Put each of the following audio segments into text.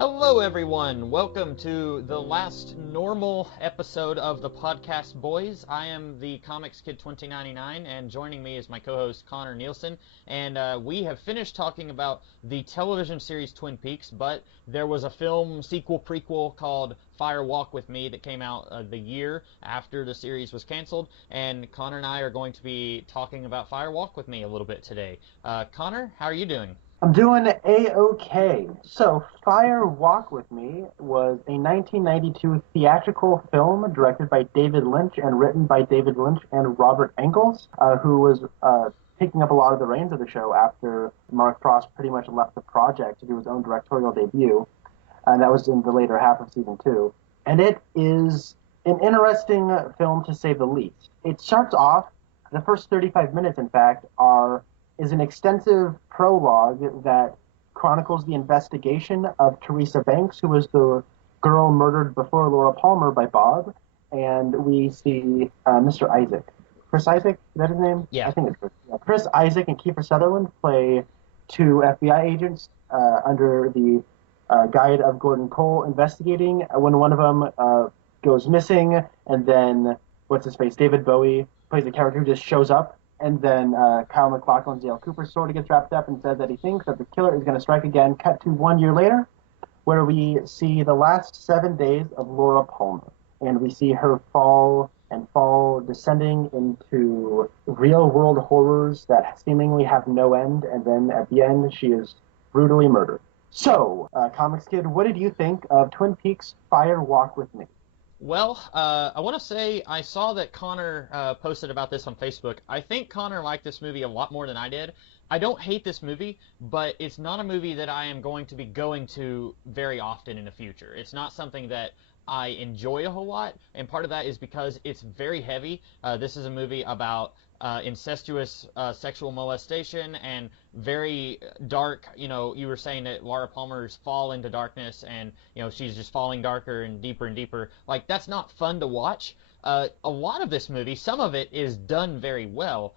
Hello, everyone. Welcome to the last normal episode of the Podcast Boys. I am the Comics Kid 2099, and joining me is my co-host Connor Nielsen. And we have finished talking about the television series Twin Peaks, but there was a film sequel prequel called Fire Walk with Me that came out the year after the series was canceled. And Connor and I are going to be talking about Fire Walk with Me a little bit today. Connor, how are you doing? I'm doing A-OK. So, Fire Walk With Me was a 1992 theatrical film directed by David Lynch and written by David Lynch and Robert Engels, who was picking up a lot of the reins of the show after Mark Frost pretty much left the project to do his own directorial debut, and that was in the later half of season 2. And it is an interesting film, to say the least. It starts off, the first 35 minutes, in fact, is an extensive prologue that chronicles the investigation of Teresa Banks, who was the girl murdered before Laura Palmer by Bob, and we see Mr. Isaac. Chris Isaac, is that his name? Yeah. I think it's Chris. Yeah. Chris Isaac and Kiefer Sutherland play two FBI agents under the guide of Gordon Cole investigating when one of them goes missing, and then, what's-his-face, David Bowie plays a character who just shows up. And then Kyle MacLachlan's Dale Cooper sort of gets wrapped up and says that he thinks that the killer is going to strike again. Cut to 1 year later, where we see the last 7 days of Laura Palmer. And we see her fall descending into real-world horrors that seemingly have no end. And then at the end, she is brutally murdered. So, Comics Kid, what did you think of Twin Peaks Fire Walk With Me? Well, I want to say I saw that Connor posted about this on Facebook. I think Connor liked this movie a lot more than I did. I don't hate this movie, but it's not a movie that I am going to be going to very often in the future. It's not something that I enjoy a whole lot, and part of that is because it's very heavy. This is a movie about incestuous sexual molestation and very dark. You know, you were saying that Laura Palmer's fall into darkness, and she's just falling darker and deeper. Like, that's not fun to watch. A lot of this movie, some of it is done very well.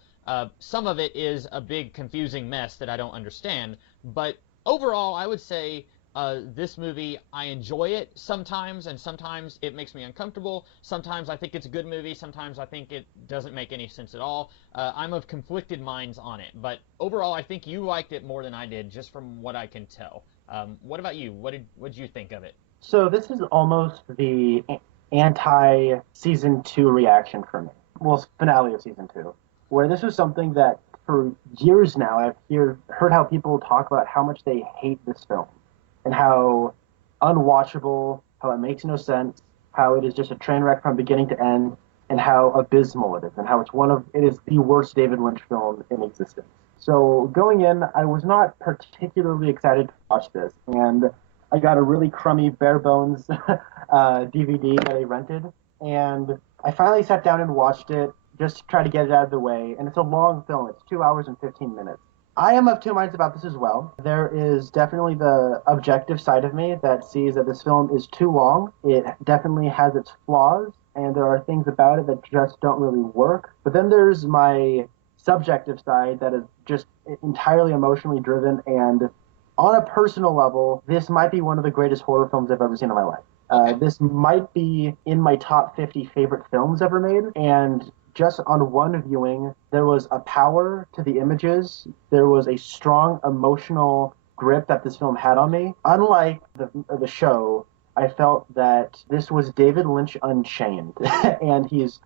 Some of it is a big confusing mess that I don't understand. But overall, I would say this movie, I enjoy it sometimes, and sometimes it makes me uncomfortable. Sometimes I think it's a good movie. Sometimes I think it doesn't make any sense at all. I'm of conflicted minds on it. But overall, I think you liked it more than I did, just from what I can tell. What about you? What did you think of it? So this is almost the anti-season 2 reaction for me. Well, finale of season 2. Where this was something that for years now I've heard how people talk about how much they hate this film. And how unwatchable, how it makes no sense, how it is just a train wreck from beginning to end, and how abysmal it is, and how it is the worst David Lynch film in existence. So going in, I was not particularly excited to watch this, and I got a really crummy, bare bones DVD that I rented, and I finally sat down and watched it just to try to get it out of the way, and it's a long film. It's 2 hours and 15 minutes. I am of two minds about this as well. There is definitely the objective side of me that sees that this film is too long. It definitely has its flaws, and there are things about it that just don't really work. But then there's my subjective side that is just entirely emotionally driven, and on a personal level, this might be one of the greatest horror films I've ever seen in my life. This might be in my top 50 favorite films ever made, and just on one viewing, there was a power to the images. There was a strong emotional grip that this film had on me. Unlike the show, I felt that this was David Lynch Unchained, and he's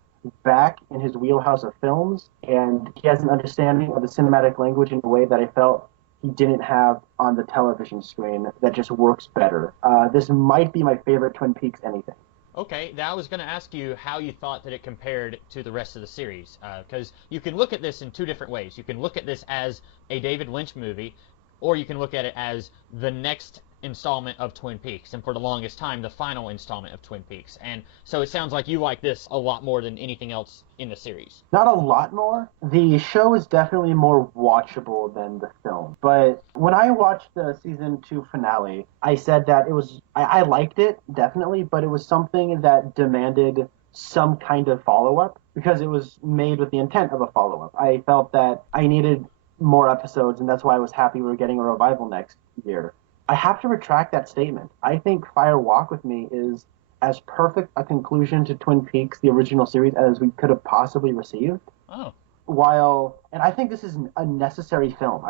back in his wheelhouse of films, and he has an understanding of the cinematic language in a way that I felt he didn't have on the television screen that just works better. This might be my favorite Twin Peaks anything. Okay, now I was going to ask you how you thought that it compared to the rest of the series, because you can look at this in two different ways. You can look at this as a David Lynch movie, or you can look at it as the next installment of Twin Peaks, and for the longest time, the final installment of Twin Peaks. And so it sounds like you like this a lot more than anything else in the series. Not a lot more. The show is definitely more watchable than the film. But when I watched the season 2 finale, I said that I liked it, definitely, but it was something that demanded some kind of follow-up, because it was made with the intent of a follow-up. I felt that I needed more episodes, and that's why I was happy we were getting a revival next year. I have to retract that statement. I think Fire Walk with Me is as perfect a conclusion to Twin Peaks, the original series, as we could have possibly received. Oh, And I think this is a necessary film.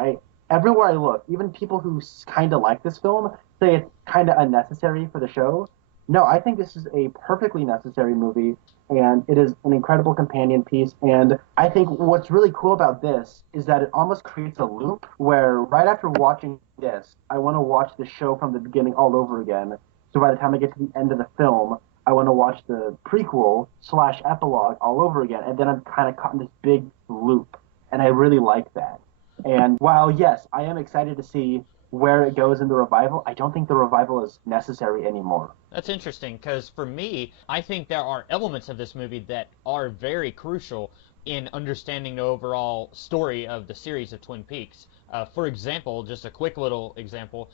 Everywhere I look, even people who kind of like this film say it's kind of unnecessary for the show. No, I think this is a perfectly necessary movie, and it is an incredible companion piece. And I think what's really cool about this is that it almost creates a loop where right after watching this, I want to watch the show from the beginning all over again. So by the time I get to the end of the film, I want to watch the prequel slash epilogue all over again, and then I'm kind of caught in this big loop, and I really like that. And while yes, I am excited to see where it goes in the revival, I don't think the revival is necessary anymore. that's interesting because for me, I think there are elements of this movie that are very crucial in understanding the overall story of the series of Twin Peaks. For example, just a quick little example,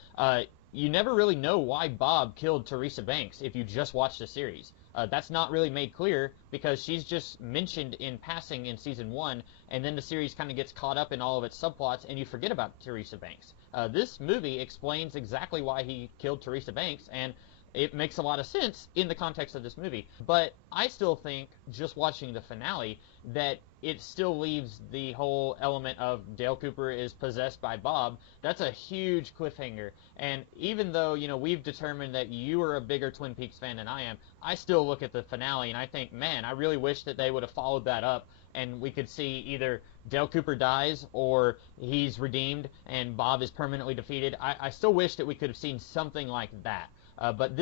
you never really know why Bob killed Teresa Banks if you just watch the series. That's not really made clear because she's just mentioned in passing in season one, and then the series kind of gets caught up in all of its subplots, and you forget about Teresa Banks. This movie explains exactly why he killed Teresa Banks, and it makes a lot of sense in the context of this movie. But I still think, just watching the finale, that it still leaves the whole element of Dale Cooper is possessed by Bob. That's a huge cliffhanger. And even though, we've determined that you are a bigger Twin Peaks fan than I am, I still look at the finale and I think, man, I really wish that they would have followed that up and we could see either Dale Cooper dies or he's redeemed and Bob is permanently defeated. I still wish that we could have seen something like that. But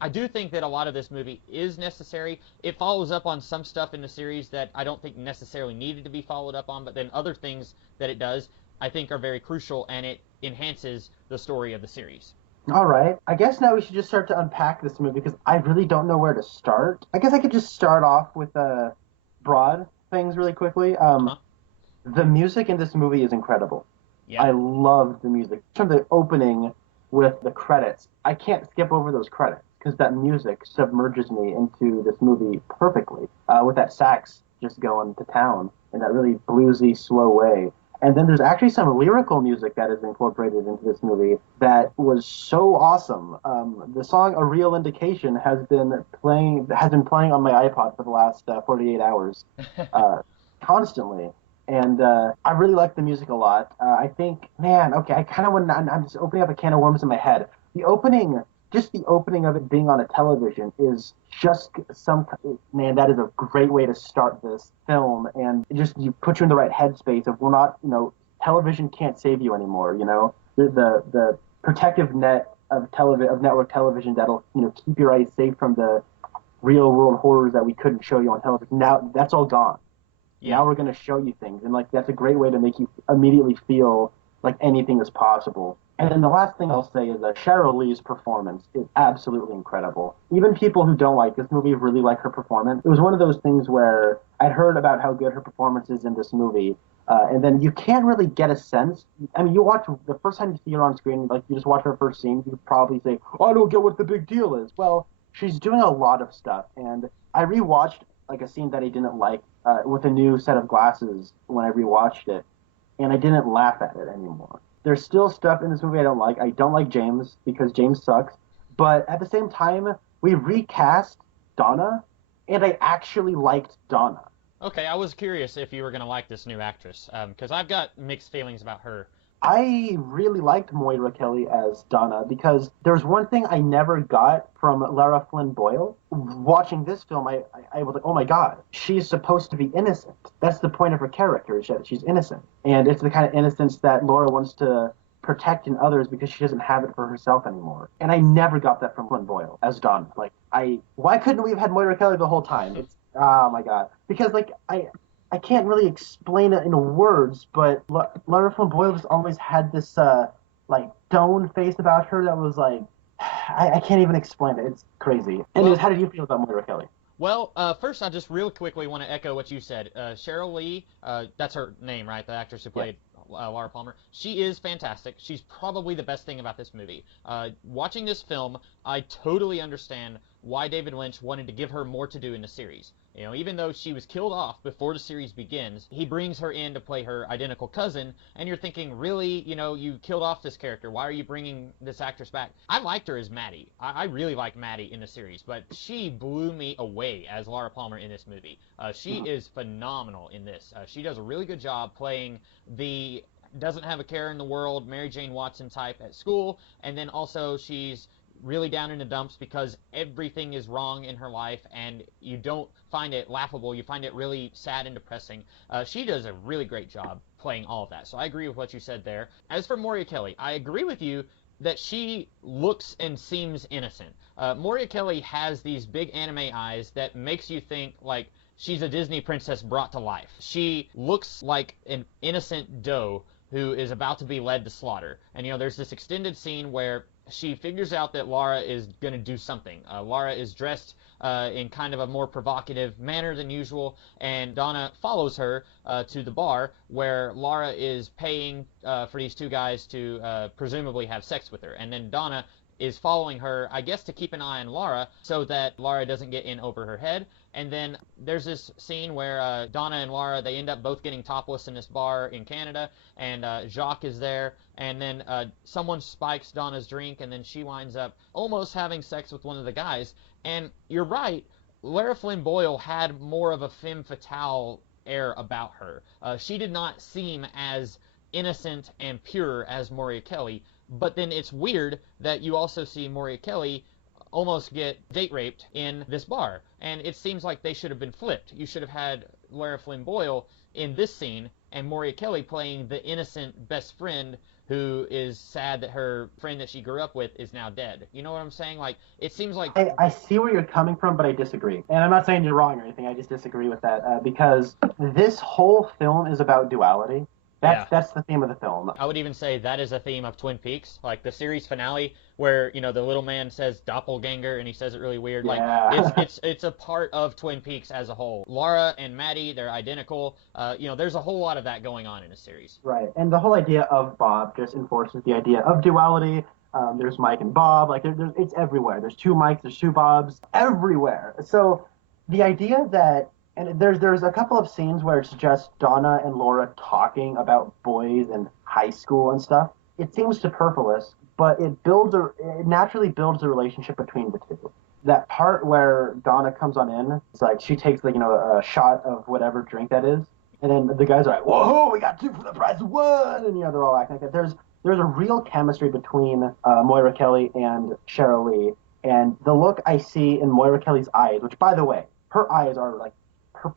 I do think that a lot of this movie is necessary. It follows up on some stuff in the series that I don't think necessarily needed to be followed up on, but then other things that it does, I think are very crucial, and it enhances the story of the series. All right. I guess now we should just start to unpack this movie because I really don't know where to start. I guess I could just start off with broad things really quickly. Uh-huh. The music in this movie is incredible. Yeah. I love the music. From the opening with the credits, I can't skip over those credits because that music submerges me into this movie perfectly with that sax just going to town in that really bluesy, slow way. And then there's actually some lyrical music that is incorporated into this movie that was so awesome. The song "A Real Indication" has been playing on my iPod for the last 48 hours, constantly. And I really like the music a lot. I think, man, okay, I kind of want. I'm just opening up a can of worms in my head. Just the opening of it being on a television is just man. That is a great way to start this film, and you put you in the right headspace of we're not, television can't save you anymore. The protective net of network television that'll keep your eyes safe from the real world horrors that we couldn't show you on television. Now that's all gone. Yeah. Now we're going to show you things, and that's a great way to make you immediately feel like anything is possible. And then the last thing I'll say is that Cheryl Lee's performance is absolutely incredible. Even people who don't like this movie really like her performance. It was one of those things where I'd heard about how good her performance is in this movie, and then you can't really get a sense. I mean, you watch the first time you see her on screen, like you just watch her first scene, you probably say, "Oh, I don't get what the big deal is." Well, she's doing a lot of stuff, and I rewatched like a scene that I didn't like with a new set of glasses when I rewatched it, and I didn't laugh at it anymore. There's still stuff in this movie I don't like. I don't like James because James sucks. But at the same time, we recast Donna, and I actually liked Donna. Okay, I was curious if you were going to like this new actress, because I've got mixed feelings about her. I really liked Moira Kelly as Donna because there's one thing I never got from Lara Flynn Boyle. Watching this film, I was like, oh my god, she's supposed to be innocent. That's the point of her character, is that she's innocent. And it's the kind of innocence that Laura wants to protect in others because she doesn't have it for herself anymore. And I never got that from Flynn Boyle as Donna. Why couldn't we have had Moira Kelly the whole time? Oh my god. Because I can't really explain it in words, but Lara Flynn Boyle just always had this stone face about her that was like, I can't even explain it. It's crazy. Anyways, how did you feel about Moira Kelly? Well, first I just real quickly want to echo what you said. Cheryl Lee, that's her name, right? The actress who played Laura Palmer. She is fantastic. She's probably the best thing about this movie. Watching this film, I totally understand why David Lynch wanted to give her more to do in the series. You know, even though she was killed off before the series begins, he brings her in to play her identical cousin, and you're thinking, really, you know, you killed off this character. Why are you bringing this actress back? I liked her as Maddie. I really like Maddie in the series, but she blew me away as Laura Palmer in this movie. She is phenomenal in this. She does a really good job playing the doesn't have a care in the world Mary Jane Watson type at school, and then also she's really down in the dumps because everything is wrong in her life, and you don't find it laughable. You find it really sad and depressing. She does a really great job playing all of that. So I agree with what you said there. As for Moira Kelly, I agree with you that she looks and seems innocent. Moira Kelly has these big anime eyes that makes you think like she's a Disney princess brought to life. She looks like an innocent doe who is about to be led to slaughter. And, you know, there's this extended scene where she figures out that Laura is going to do something. Laura is dressed in kind of a more provocative manner than usual, and Donna follows her to the bar where Laura is paying for these two guys to presumably have sex with her. And then Donna is following her, I guess, to keep an eye on Laura so that Laura doesn't get in over her head. And then there's this scene where Donna and Laura, they end up both getting topless in this bar in Canada, and Jacques is there, and then someone spikes Donna's drink, and then she winds up almost having sex with one of the guys. And you're right, Lara Flynn Boyle had more of a femme fatale air about her. She did not seem as innocent and pure as Moira Kelly, but then it's weird that you also see Moira Kelly almost get date raped in this bar. And it seems like they should have been flipped. You should have had Lara Flynn Boyle in this scene and Moira Kelly playing the innocent best friend who is sad that her friend that she grew up with is now dead. You know what I'm saying? Like, it seems like... I see where you're coming from, but I disagree. And I'm not saying you're wrong or anything. I just disagree with that because this whole film is about duality. That's the theme of the film. I would even say that is a theme of Twin Peaks, like the series finale where, you know, the little man says doppelganger and he says it really weird. Yeah. Like it's a part of Twin Peaks as a whole. Laura and Maddie, they're identical. You know, there's a whole lot of that going on in the series. Right. And the whole idea of Bob just enforces the idea of duality. There's Mike and Bob. Like it's everywhere. There's two Mikes, there's two Bobs, everywhere. So the idea that and there's a couple of scenes where it's just Donna and Laura talking about boys and high school and stuff. It seems superfluous, but it naturally builds a relationship between the two. That part where Donna comes on in, it's like she takes like, you know, a shot of whatever drink that is, and then the guys are like, "Whoa, we got two for the price of one," and you know they're all acting like that. There's a real chemistry between Moira Kelly and Sheryl Lee, and the look I see in Moira Kelly's eyes, which by the way, her eyes are like.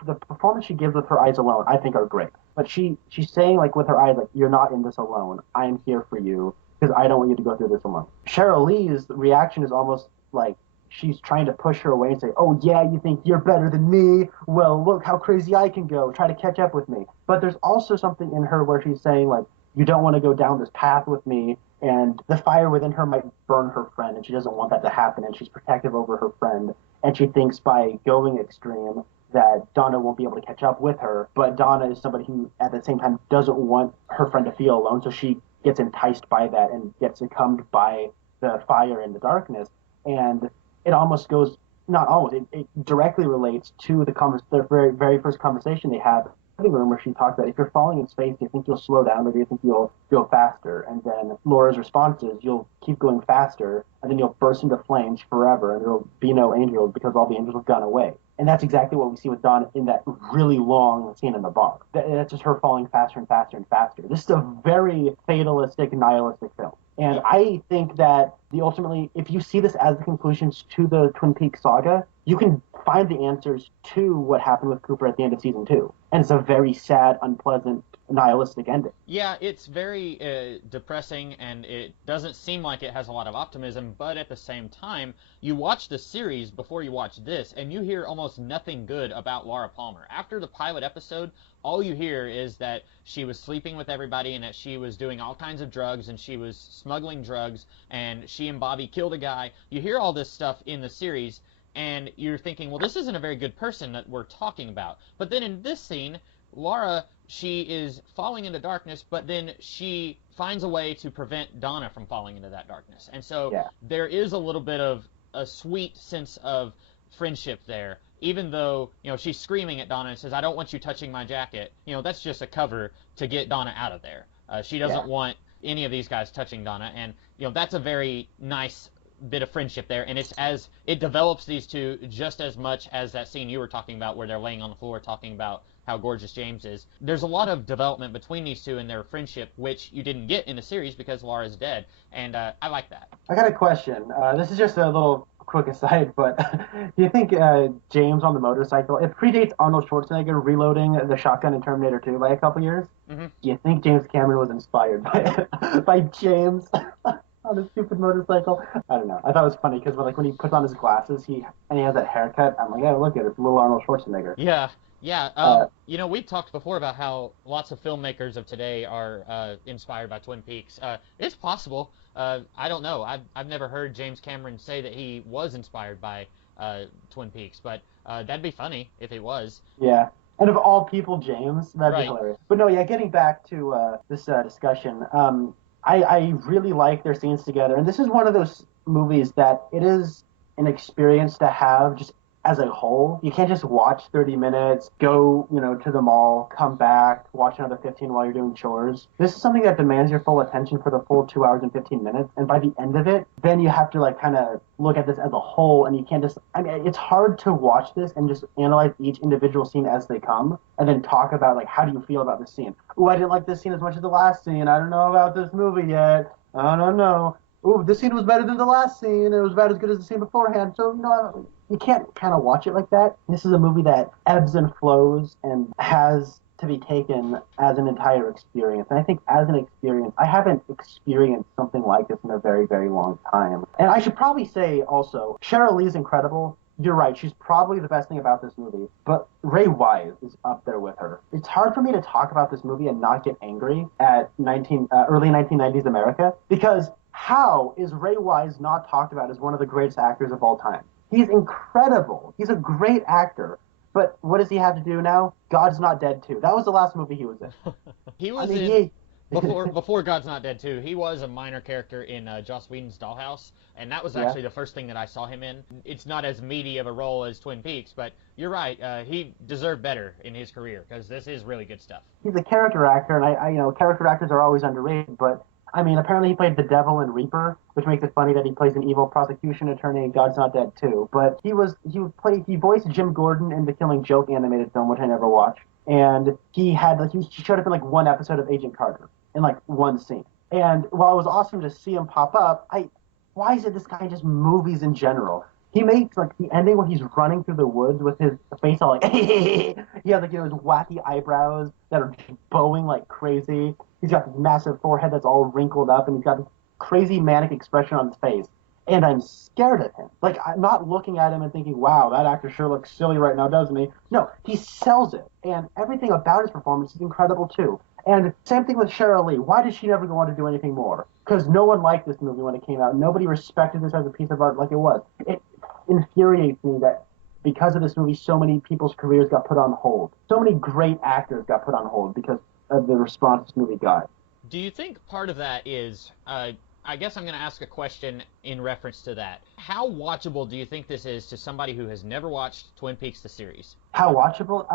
The performance she gives with her eyes alone, I think, are great. But she's saying, like, with her eyes, like, you're not in this alone. I'm here for you because I don't want you to go through this alone. Sheryl Lee's reaction is almost like she's trying to push her away and say, oh, yeah, you think you're better than me? Well, look how crazy I can go. Try to catch up with me. But there's also something in her where she's saying, like, you don't want to go down this path with me. And the fire within her might burn her friend, and she doesn't want that to happen. And she's protective over her friend. And she thinks by going extreme that Donna won't be able to catch up with her, but Donna is somebody who, at the same time, doesn't want her friend to feel alone, so she gets enticed by that and gets succumbed by the fire and the darkness. And it almost goes, not almost, it directly relates to the very, very first conversation they have in the living room where she talks about, if you're falling in space, do you think you'll slow down or do you think you'll go faster? And then Laura's response is, you'll keep going faster, and then you'll burst into flames forever, and there'll be no angels because all the angels have gone away. And that's exactly what we see with Donna in that really long scene in the bar. That's just her falling faster and faster and faster. This is a very fatalistic, nihilistic film. And I think that ultimately, if you see this as the conclusions to the Twin Peaks saga, you can find the answers to what happened with Cooper at the end of season 2. And it's a very sad, unpleasant, nihilistic ending. Yeah, it's very depressing, and it doesn't seem like it has a lot of optimism, but at the same time, you watch the series before you watch this, and you hear almost nothing good about Laura Palmer. After the pilot episode, all you hear is that she was sleeping with everybody and that she was doing all kinds of drugs and she was smuggling drugs and she and Bobby killed a guy. You hear all this stuff in the series, and you're thinking, well, this isn't a very good person that we're talking about. But then in this scene, Laura, she is falling into darkness, but then she finds a way to prevent Donna from falling into that darkness. And so there is a little bit of a sweet sense of friendship there. Even though, she's screaming at Donna and says, "I don't want you touching my jacket." That's just a cover to get Donna out of there. She doesn't want any of these guys touching Donna, and that's a very nice bit of friendship there, and it develops these two just as much as that scene you were talking about where they're laying on the floor talking about how gorgeous James is. There's a lot of development between these two and their friendship, which you didn't get in the series because Laura's dead, and I like that. I got a question. This is just a little quick aside, but do you think James on the motorcycle, it predates Arnold Schwarzenegger reloading the shotgun in Terminator 2 by a couple years? Mm-hmm. Do you think James Cameron was inspired by James on a stupid motorcycle? I don't know. I thought it was funny because when he puts on his glasses, he has that haircut. I'm like, yeah, look at it, it's little Arnold Schwarzenegger. Yeah. We've talked before about how lots of filmmakers of today are inspired by Twin Peaks. It's possible. I don't know. I've never heard James Cameron say that he was inspired by Twin Peaks, but that'd be funny if he was. Yeah. And of all people, James, that'd Right. be hilarious. But no, yeah, getting back to this discussion, I really like their scenes together. And this is one of those movies that it is an experience to have just as a whole. You can't just watch 30 minutes, go, to the mall, come back, watch another 15 while you're doing chores. This is something that demands your full attention for the full 2 hours and 15 minutes. And by the end of it, then you have to kind of look at this as a whole, and you can't just, it's hard to watch this and just analyze each individual scene as they come and then talk about how do you feel about this scene? Oh, I didn't like this scene as much as the last scene. I don't know about this movie yet. I don't know. Oh, this scene was better than the last scene. It was about as good as the scene beforehand. So, you can't kind of watch it like that. This is a movie that ebbs and flows and has to be taken as an entire experience. And I think as an experience, I haven't experienced something like this in a very, very long time. And I should probably say also, Sheryl Lee's incredible. You're right. She's probably the best thing about this movie. But Ray Wise is up there with her. It's hard for me to talk about this movie and not get angry at early 1990s America, because how is Ray Wise not talked about as one of the greatest actors of all time? He's incredible. He's a great actor. But what does he have to do now? God's Not Dead 2. That was the last movie he was in. He was in... Before God's Not Dead 2, he was a minor character in Joss Whedon's Dollhouse, and that was actually the first thing that I saw him in. It's not as meaty of a role as Twin Peaks, but you're right. He deserved better in his career, because this is really good stuff. He's a character actor, and I character actors are always underrated, but apparently he played the devil in Reaper, which makes it funny that he plays an evil prosecution attorney in God's Not Dead 2. But he voiced Jim Gordon in the Killing Joke animated film, which I never watched. And he showed up in one episode of Agent Carter in one scene. And while it was awesome to see him pop up, why is it this guy just movies in general? He makes the ending where he's running through the woods with his face all he has his wacky eyebrows that are just bowing like crazy. He's got this massive forehead that's all wrinkled up, and he's got this crazy manic expression on his face. And I'm scared of him. I'm not looking at him and thinking, wow, that actor sure looks silly right now, doesn't he? No, he sells it. And everything about his performance is incredible, too. And same thing with Sheryl Lee. Why did she never go on to do anything more? Because no one liked this movie when it came out. Nobody respected this as a piece of art like it was. It infuriates me that because of this movie, so many people's careers got put on hold. So many great actors got put on hold because of the response this movie got. Do you think part of that is, I guess I'm going to ask a question in reference to that. How watchable do you think this is to somebody who has never watched Twin Peaks the series? How watchable?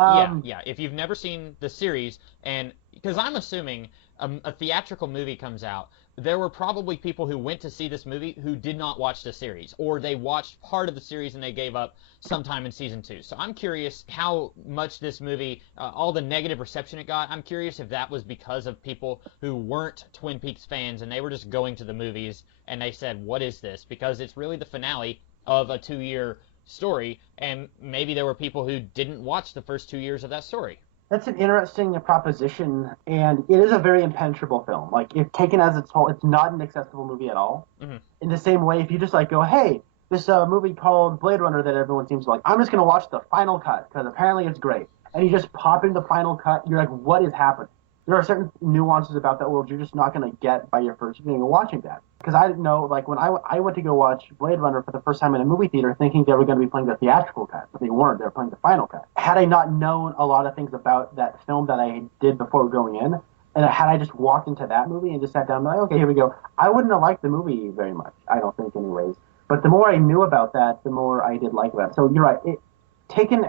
Yeah. If you've never seen the series, and because I'm assuming a theatrical movie comes out, there were probably people who went to see this movie who did not watch the series, or they watched part of the series and they gave up sometime in season 2. So I'm curious how much this movie, all the negative reception it got, I'm curious if that was because of people who weren't Twin Peaks fans and they were just going to the movies and they said, what is this? Because it's really the finale of a 2-year story, and maybe there were people who didn't watch the first 2 years of that story. That's an interesting proposition, and it is a very impenetrable film. If taken as its whole, it's not an accessible movie at all. Mm-hmm. In the same way, if you just go, hey, this movie called Blade Runner that everyone seems to like, I'm just going to watch the final cut because apparently it's great. And you just pop in the final cut, you're like, what is happening? There are certain nuances about that world you're just not going to get by your first viewing or watching that. Because I didn't know, when I went to go watch Blade Runner for the first time in a movie theater thinking they were going to be playing the theatrical cut, but they weren't. They were playing the final cut. Had I not known a lot of things about that film that I did before going in, and had I just walked into that movie and just sat down and okay, here we go, I wouldn't have liked the movie very much, I don't think anyways. But the more I knew about that, the more I did like that. So you're right.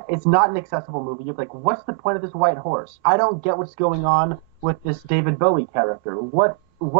It's not an accessible movie. You're like, what's the point of this white horse? I don't get what's going on with this David Bowie character. What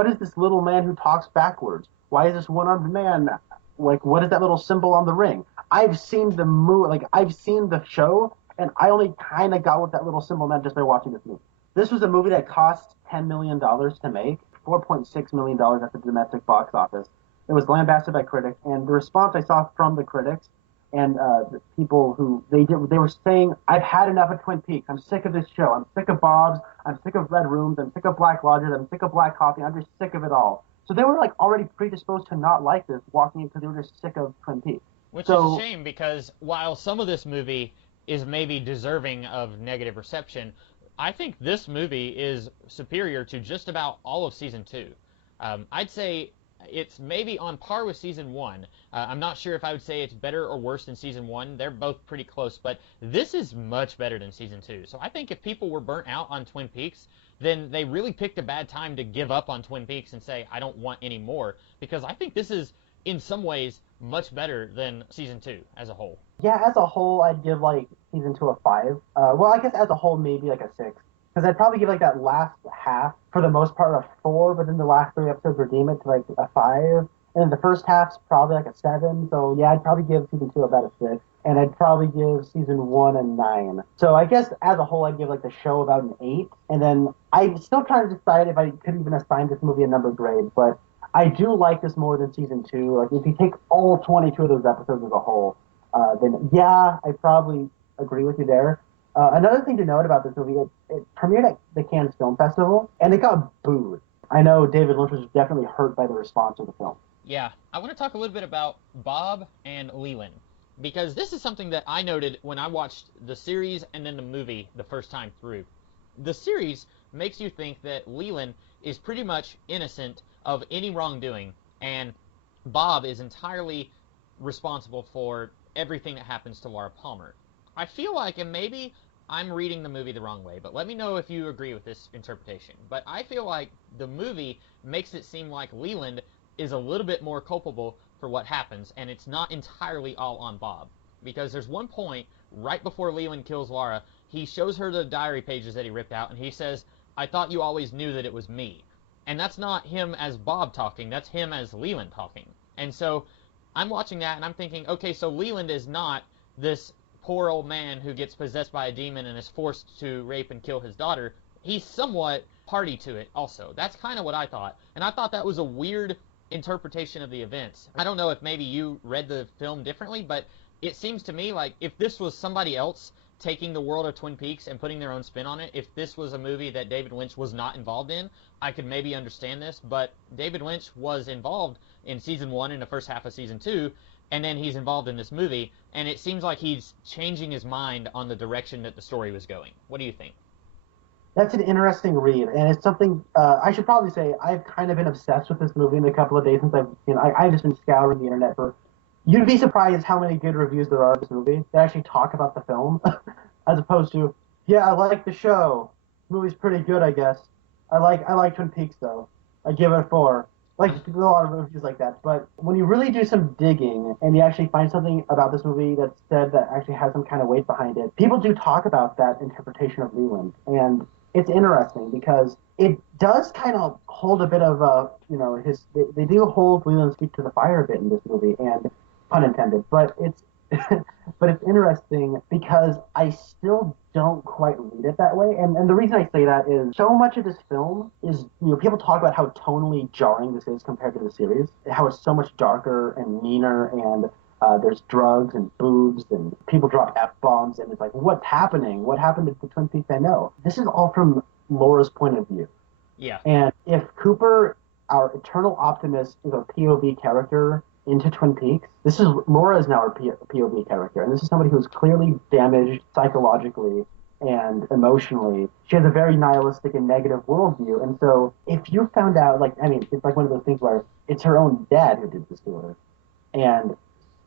is this little man who talks backwards? Why is this one-armed man, like, what is that little symbol on the ring? I've seen the movie, like, I've seen the show, and I only kind of got what that little symbol meant just by watching this movie. This was a movie that cost $10 million to make, $4.6 million at the domestic box office. It was lambasted by critics, and the response I saw from the critics and the people who they were saying, I've had enough of Twin Peaks. I'm sick of this show. I'm sick of Bob's. I'm sick of Red Rooms. I'm sick of Black Lodges. I'm sick of Black Coffee. I'm just sick of it all. So they were like already predisposed to not like this walking in because they were just sick of Twin Peaks. Which is a shame because while some of this movie is maybe deserving of negative reception, I think this movie is superior to just about all of season 2. I'd say it's maybe on par with season 1. I'm not sure if I would say it's better or worse than season 1. They're both pretty close, but this is much better than season 2. So I think if people were burnt out on Twin Peaks, then they really picked a bad time to give up on Twin Peaks and say, I don't want any more, because I think this is, in some ways, much better than season 2 as a whole. Yeah, as a whole, I'd give like season 2 a 5. Well, I guess as a whole, maybe like a 6. Because I'd probably give like that last half, for the most part, a 4, but then the last 3 episodes redeem it to like a 5. And then the first half's probably like a 7. So yeah, I'd probably give season 2 about a 6. And I'd probably give season 1 a 9. So I guess as a whole, I'd give like the show about an 8. And then I'm still trying to decide if I could even assign this movie a number grade. But I do like this more than season 2. Like if you take all 22 of those episodes as a whole, then yeah, I probably agree with you there. Another thing to note about this movie, it premiered at the Cannes Film Festival, and it got booed. I know David Lynch was definitely hurt by the response of the film. Yeah, I want to talk a little bit about Bob and Leland, because this is something that I noted when I watched the series and then the movie the first time through. The series makes you think that Leland is pretty much innocent of any wrongdoing, and Bob is entirely responsible for everything that happens to Laura Palmer. I feel like, and maybe I'm reading the movie the wrong way, but let me know if you agree with this interpretation. But I feel like the movie makes it seem like Leland is a little bit more culpable for what happens, and it's not entirely all on Bob. Because there's one point, right before Leland kills Laura, he shows her the diary pages that he ripped out, and he says, I thought you always knew that it was me. And that's not him as Bob talking, that's him as Leland talking. And so I'm watching that, and I'm thinking, okay, so Leland is not this poor old man who gets possessed by a demon and is forced to rape and kill his daughter. He's somewhat party to it also. That's kind of what I thought. And I thought that was a weird interpretation of the events. I don't know if maybe you read the film differently, but it seems to me like if this was somebody else taking the world of Twin Peaks and putting their own spin on it, if this was a movie that David Lynch was not involved in, I could maybe understand this. But David Lynch was involved in season 1 and the first half of season 2, and then he's involved in this movie, and it seems like he's changing his mind on the direction that the story was going. What do you think? That's an interesting read, and it's something I should probably say I've kind of been obsessed with this movie in the couple of days since I've just been scouring the internet for. You'd be surprised how many good reviews there are of this movie that actually talk about the film, as opposed to, yeah, I like the show. The movie's pretty good, I guess. I like Twin Peaks though. I give it a 4. Like, there's a lot of reviews like that. But when you really do some digging and you actually find something about this movie that's said that actually has some kind of weight behind it, people do talk about that interpretation of Leland. And it's interesting because it does kind of hold a bit of they do hold Leland's feet to the fire a bit in this movie, and pun intended. But it's but it's interesting because I still don't quite read it that way. And the reason I say that is so much of this film is, people talk about how tonally jarring this is compared to the series, how it's so much darker and meaner, and there's drugs and boobs and people drop F-bombs, and it's like, what's happening? What happened to the Twin Peaks I know? This is all from Laura's point of view. Yeah. And if Cooper, our eternal optimist, is a POV character into Twin Peaks, Laura is now our POV character, and this is somebody who's clearly damaged psychologically and emotionally. She has a very nihilistic and negative worldview, and so if you found out, it's like one of those things where it's her own dad who did this to her, and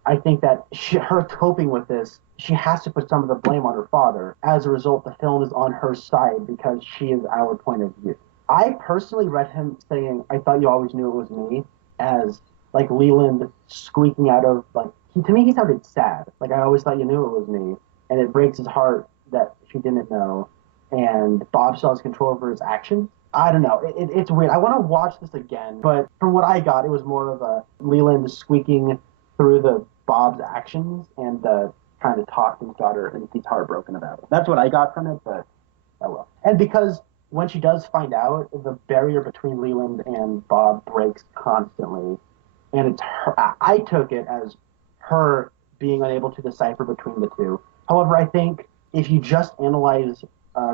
I think that her coping with this, she has to put some of the blame on her father. As a result, the film is on her side because she is our point of view. I personally read him saying, I thought you always knew it was me, as like Leland squeaking out of like to me he sounded sad. Like I always thought you knew it was me, and it breaks his heart that she didn't know. And Bob still has control over his actions. I don't know. It's weird. I want to watch this again, but from what I got, it was more of a Leland squeaking through the Bob's actions and trying to talk to his daughter, and he's heartbroken about it. That's what I got from it, but oh well. And because when she does find out, the barrier between Leland and Bob breaks constantly, and it's her. I took it as her being unable to decipher between the two. However, I think if you just analyze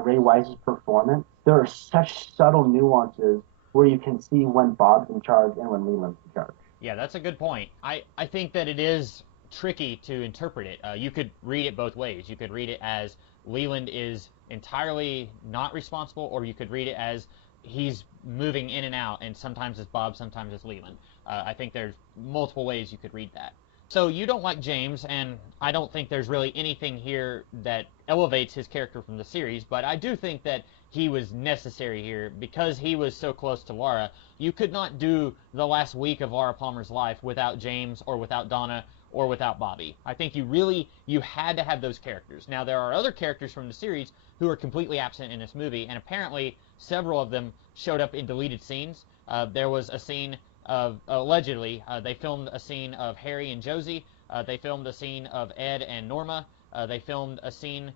Ray Wise's performance, there are such subtle nuances where you can see when Bob's in charge and when Leland's in charge. Yeah, that's a good point. I think that it is tricky to interpret it. You could read it both ways. You could read it as Leland is entirely not responsible, or you could read it as he's moving in and out, and sometimes it's Bob, sometimes it's Leland. I think there's multiple ways you could read that. So you don't like James, and I don't think there's really anything here that elevates his character from the series, but I do think that he was necessary here because he was so close to Laura. You could not do the last week of Laura Palmer's life without James or without Donna or without Bobby. I think you had to have those characters. Now, there are other characters from the series who are completely absent in this movie, and apparently several of them showed up in deleted scenes. There was a scene of, allegedly, they filmed a scene of Harry and Josie. They filmed a scene of Ed and Norma. They filmed a scene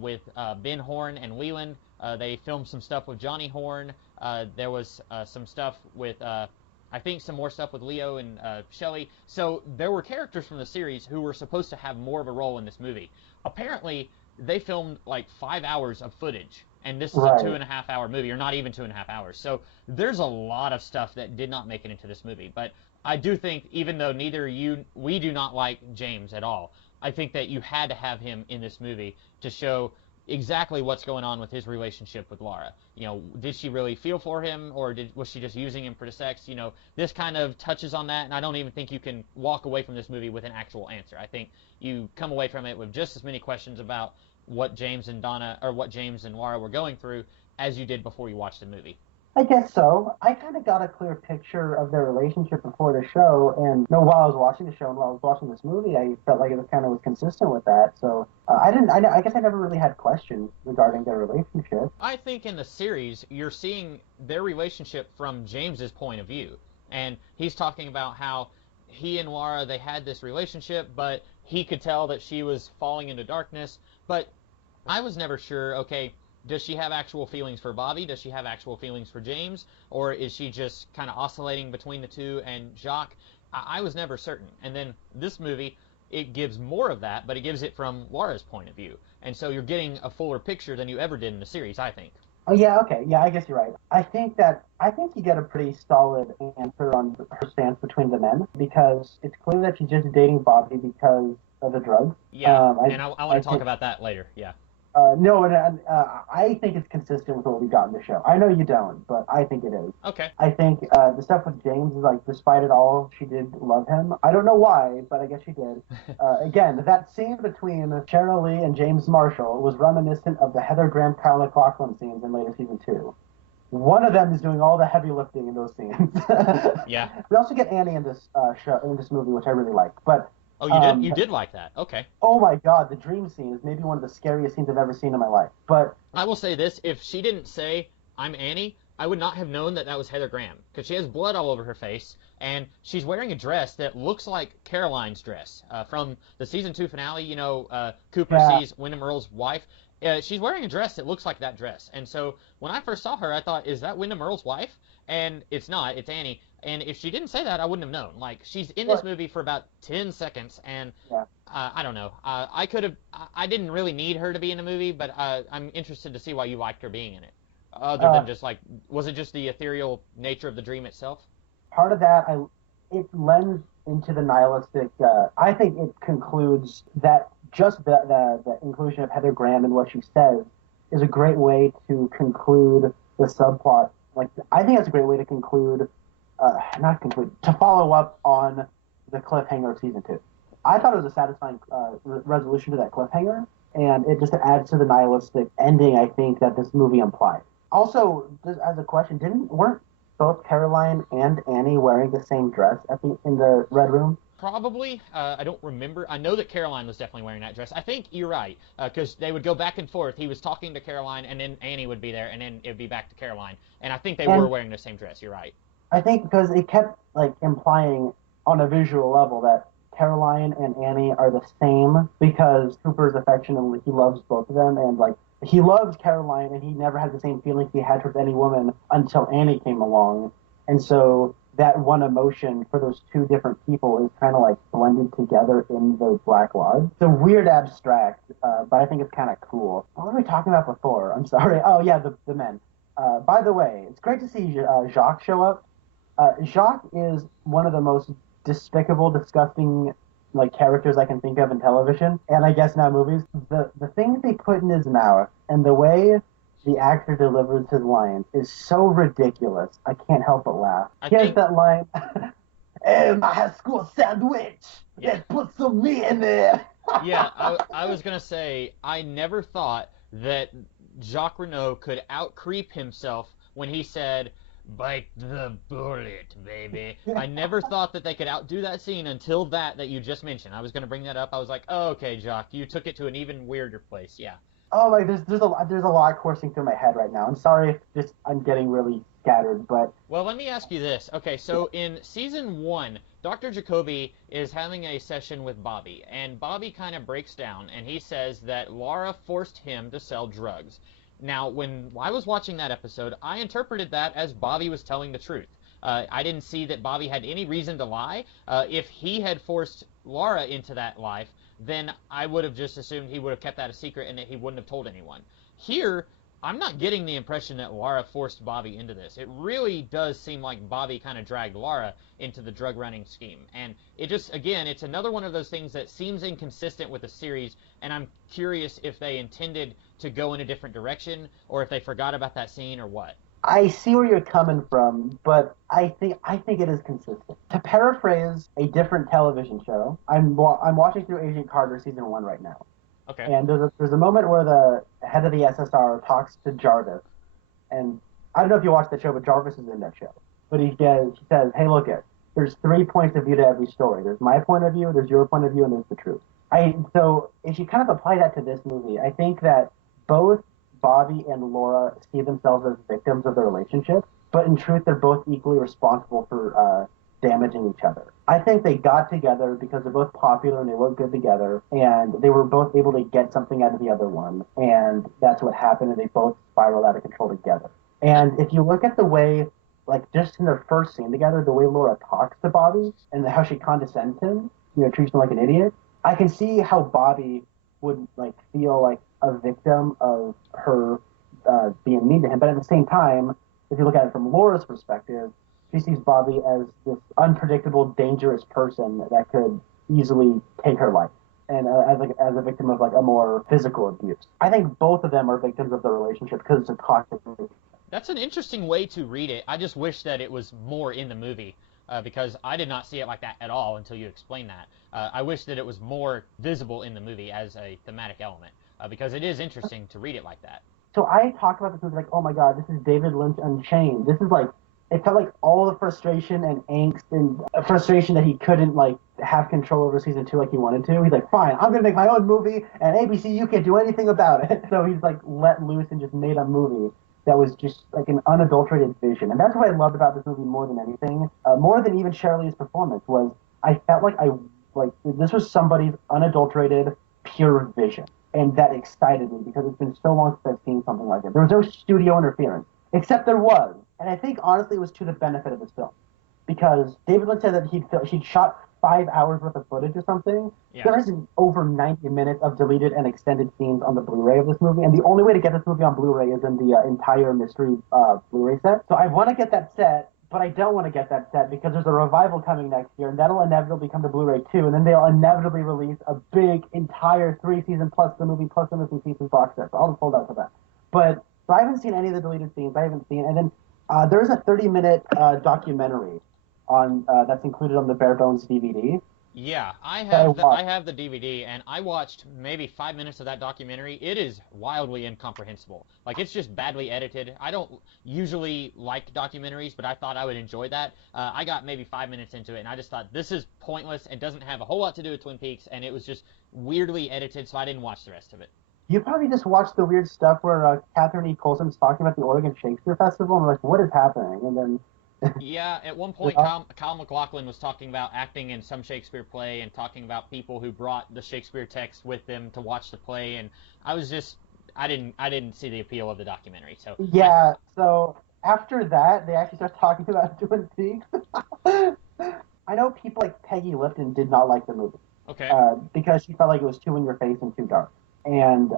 with Ben Horne and Leland. They filmed some stuff with Johnny Horne. There was some stuff with, I think some more stuff with Leo and Shelley. So there were characters from the series who were supposed to have more of a role in this movie. Apparently, they filmed like 5 hours of footage, and this is a 2.5-hour movie, or not even 2.5 hours. So there's a lot of stuff that did not make it into this movie. But I do think, even though we do not like James at all, I think that you had to have him in this movie to show exactly what's going on with his relationship with Laura. You know, did she really feel for him, or was she just using him for the sex? You know, this kind of touches on that, and I don't even think you can walk away from this movie with an actual answer. I think you come away from it with just as many questions about what James and Laura were going through as you did before you watched the movie. I guess so. I kind of got a clear picture of their relationship before the show, and while I was watching the show and while I was watching this movie, I felt like it was consistent with that. So I guess I never really had questions regarding their relationship. I think in the series, you're seeing their relationship from James's point of view, and he's talking about how he and Laura, they had this relationship, but he could tell that she was falling into darkness. But I was never sure, okay, does she have actual feelings for Bobby? Does she have actual feelings for James? Or is she just kind of oscillating between the two and Jacques? I was never certain. And then this movie, it gives more of that, but it gives it from Laura's point of view. And so you're getting a fuller picture than you ever did in the series, I think. Oh, yeah, okay. Yeah, I guess you're right. I think you get a pretty solid answer on her stance between the men, because it's clear that she's just dating Bobby because of the drugs. Yeah, I want to talk about that later, yeah. No, I think it's consistent with what we got in the show. I know you don't, but I think it is. Okay. I think the stuff with James is like, despite it all, she did love him. I don't know why, but I guess she did. Again, that scene between Cheryl Lee and James Marshall was reminiscent of the Heather Graham, Kyle MacLachlan scenes in later season 2. One of them is doing all the heavy lifting in those scenes. Yeah. We also get Annie in this movie, which I really like, but. Oh, you did? You did like that? Okay. Oh my God, the dream scene is maybe one of the scariest scenes I've ever seen in my life. But I will say this: if she didn't say "I'm Annie," I would not have known that was Heather Graham, because she has blood all over her face, and she's wearing a dress that looks like Caroline's dress from the season 2 finale. You know, Cooper sees Wyndham Earle's wife. She's wearing a dress that looks like that dress, and so when I first saw her, I thought, "Is that Wyndham Earle's wife?" And it's not. It's Annie. And if she didn't say that, I wouldn't have known. Like, she's in this movie for about 10 seconds, and I don't know. I didn't really need her to be in the movie, but I'm interested to see why you liked her being in it. Other than just like, was it just the ethereal nature of the dream itself? Part of that, it lends into the nihilistic. I think it concludes that just the inclusion of Heather Graham and what she says is a great way to conclude the subplot. Like, I think that's a great way to conclude. To follow up on the cliffhanger of season 2. I thought it was a satisfying resolution to that cliffhanger, and it just adds to the nihilistic ending, I think, that this movie implied. Also, just as a question, both Caroline and Annie wearing the same dress in the Red Room? Probably. I don't remember. I know that Caroline was definitely wearing that dress. I think you're right, because they would go back and forth. He was talking to Caroline, and then Annie would be there, and then it would be back to Caroline. And I think they were And wearing the same dress. You're right. I think because it kept like implying on a visual level that Caroline and Annie are the same because Cooper's affectionate, he loves both of them, and like he loves Caroline, and he never had the same feelings he had towards any woman until Annie came along, and so that one emotion for those two different people is kind of like blended together in the Black Lodge. It's a weird abstract, but I think it's kind of cool. What were we talking about before? I'm sorry. Oh yeah, the men. By the way, it's great to see Jacques show up. Jacques is one of the most despicable, disgusting like characters I can think of in television, and I guess now movies. The things they put in his mouth and the way the actor delivers his lines is so ridiculous. I can't help but laugh. I He has think, that line, "Hey, my high school sandwich. yeah, Let's put some meat in there." yeah. I was gonna say I never thought that Jacques Renault could out creep himself when he said, "Bite the bullet, baby." I never thought that they could outdo that scene until that you just mentioned. I was gonna bring that up. I was like, oh, okay, Jacques, you took it to an even weirder place. Yeah. Oh my, there's a lot coursing through my head right now. I'm sorry if just I'm getting really scattered, but Well, let me ask you this. Okay, so in season one, Dr. Jacoby is having a session with Bobby, and Bobby kind of breaks down, and he says that Laura forced him to sell drugs. Now, when I was watching that episode, I interpreted that as Bobby was telling the truth. I didn't see that Bobby had any reason to lie. If he had forced Laura into that life, then I would have just assumed he would have kept that a secret and that he wouldn't have told anyone. Here, I'm not getting the impression that Laura forced Bobby into this. It really does seem like Bobby kind of dragged Laura into the drug running scheme. And it just, again, it's another one of those things that seems inconsistent with the series, and I'm curious if they intended to go in a different direction or if they forgot about that scene or what. I see where you're coming from, but I think it is consistent. To paraphrase a different television show, I'm watching through Agent Carter season 1 right now. Okay. And there's a moment where the head of the SSR talks to Jarvis, and I don't know if you watched the show, but Jarvis is in that show. But he says, "Hey, look it. There's 3 points of view to every story. There's my point of view, there's your point of view, and there's the truth." So if you kind of apply that to this movie, I think that both Bobby and Laura see themselves as victims of the relationship, but in truth, they're both equally responsible for damaging each other. I think they got together because they're both popular and they look good together, and they were both able to get something out of the other one, and that's what happened, and they both spiraled out of control together. And if you look at the way, like just in their first scene together, the way Laura talks to Bobby and how she condescends him, treats him like an idiot, I can see how Bobby would like feel like a victim of her being mean to him. But at the same time, if you look at it from Laura's perspective, she sees Bobby as this unpredictable, dangerous person that could easily take her life, and as a victim of like a more physical abuse. I think both of them are victims of the relationship because it's a toxic relationship. That's an interesting way to read it. I just wish that it was more in the movie. Because I did not see it like that at all until you explained that. I wish that it was more visible in the movie as a thematic element, because it is interesting to read it like that. So I talked about this movie like, oh my god, this is David Lynch Unchained. This is like, it felt like all the frustration and angst and frustration that he couldn't like have control over season 2 like he wanted to. He's like, fine, I'm gonna make my own movie, and ABC, you can't do anything about it. So he's like let loose and just made a movie that was just like an unadulterated vision. And that's what I loved about this movie more than anything, more than even Shirley's performance, was I felt like this was somebody's unadulterated, pure vision. And that excited me because it's been so long since I've seen something like it. There was no studio interference, except there was. And I think honestly it was to the benefit of this film. Because David Lynch said that he'd shot 5 hours worth of footage or something. Yeah. There is over 90 minutes of deleted and extended scenes on the Blu-ray of this movie, and the only way to get this movie on Blu-ray is in the entire mystery Blu-ray set. So I want to get that set, but I don't want to get that set because there's a revival coming next year, and that'll inevitably come to Blu-ray too, and then they'll inevitably release a big entire 3-season plus the movie plus the missing pieces box set. So I'll just hold out for that. But so I haven't seen any of the deleted scenes. I haven't seen, and then there's a 30-minute documentary on that's included on the Bare Bones DVD. Yeah, I that I have I watched. have the DVD, and I watched maybe 5 minutes of that documentary. It is wildly incomprehensible. Like, it's just badly edited. I don't usually like documentaries, but I thought I would enjoy that. I got maybe 5 minutes into it, and I just thought this is pointless and doesn't have a whole lot to do with Twin Peaks, and it was just weirdly edited, so I didn't watch the rest of it. You probably just watched the weird stuff where Catherine E. Coulson's talking about the Oregon Shakespeare Festival, and like, what is happening? And then, Yeah, at one you're point, like, Kyle MacLachlan was talking about acting in some Shakespeare play and talking about people who brought the Shakespeare text with them to watch the play, and I was just, I didn't see the appeal of the documentary. So I, yeah. So after that, they actually start talking about Twin Peaks. I know people like Peggy Lipton did not like the movie okay, because she felt like it was too in your face and too dark. And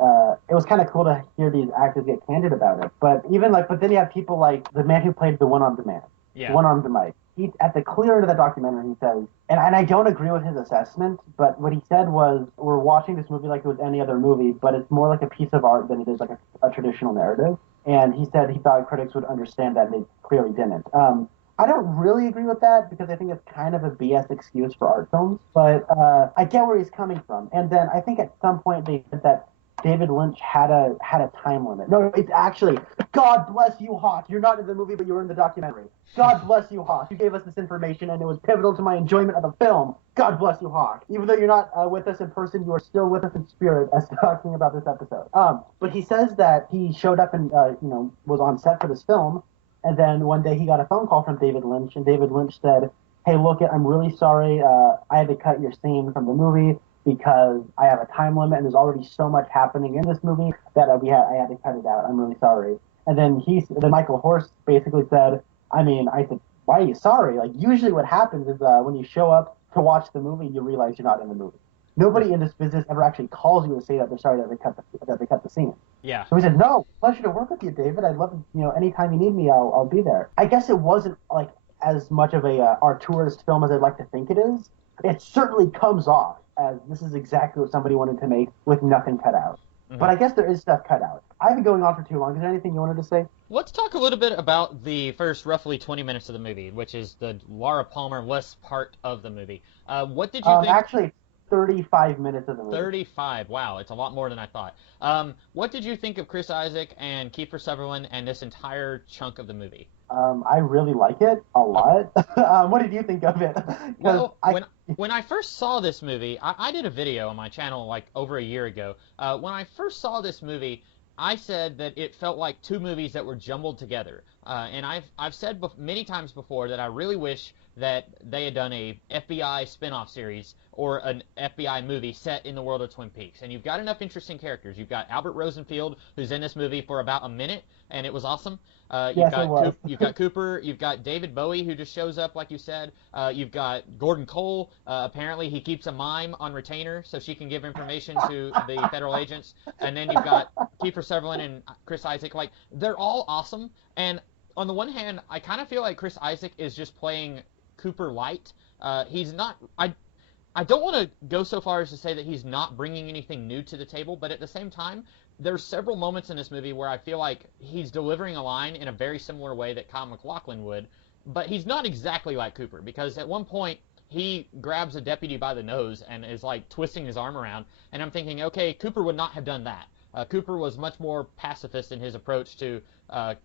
it was kind of cool to hear these actors get candid about it. But even like, but then you have people like the man who played the one-armed man, the yeah, one-armed Mike. He at the clear end of the documentary, he says, and I don't agree with his assessment, but what he said was, we're watching this movie like it was any other movie, but it's more like a piece of art than it is like a traditional narrative. And he said he thought critics would understand that, and they clearly didn't. I don't really agree with that because I think it's kind of a BS excuse for art films, but I get where he's coming from. And then I think at some point they said that David Lynch had a time limit. No, it's actually God bless you, Hawk. You're not in the movie, but you were in the documentary. God bless you, Hawk. You gave us this information, and it was pivotal to my enjoyment of the film. God bless you, Hawk. Even though you're not with us in person, you are still with us in spirit as talking about this episode. But he says that he showed up and was on set for this film, and then one day he got a phone call from David Lynch, and David Lynch said, "Hey, look, I'm really sorry. I had to cut your scene from the movie because I have a time limit, and there's already so much happening in this movie that I had to cut it out. I'm really sorry." And then Michael Horst basically said, I said, "Why are you sorry? Like, usually what happens is when you show up to watch the movie, you realize you're not in the movie. Nobody in this business ever actually calls you to say that they're sorry that they cut the scene." yeah. So he said, "No, pleasure to work with you, David. I'd love to, anytime you need me, I'll be there." I guess it wasn't like as much of a arturist film as I'd like to think it is. It certainly comes off as this is exactly what somebody wanted to make with nothing cut out. Hmm. But I guess there is stuff cut out. I've been going on for too long. Is there anything you wanted to say? Let's talk a little bit about the first roughly 20 minutes of the movie, which is the Laura Palmer-less part of the movie. What did you think? Actually, it's 35 minutes of the movie. 35. Wow, it's a lot more than I thought. What did you think of Chris Isaac and Kiefer Sutherland and this entire chunk of the movie? I really like it a Okay. lot. What did you think of it? Because Well, when I first saw this movie, I did a video on my channel like over a year ago. When I first saw this movie, I said that it felt like two movies that were jumbled together. And I've said many times before that I really wish that they had done a FBI spin-off series or an FBI movie set in the world of Twin Peaks. And you've got enough interesting characters. You've got Albert Rosenfield, who's in this movie for about a minute, and it was awesome. yes, it was. You've got Cooper, you've got David Bowie who just shows up like you said. You've got Gordon Cole. Apparently he keeps a mime on retainer so she can give information to the federal agents. And then you've got Kiefer Sutherland and Chris Isaac. Like they're all awesome. And on the one hand, I kind of feel like Chris Isaac is just playing Cooper light. He's not. I don't want to go so far as to say that he's not bringing anything new to the table, but at the same time, there's several moments in this movie where I feel like he's delivering a line in a very similar way that Kyle MacLachlan would, but he's not exactly like Cooper because at one point he grabs a deputy by the nose and is like twisting his arm around, and I'm thinking, okay, Cooper would not have done that. Cooper was much more pacifist in his approach to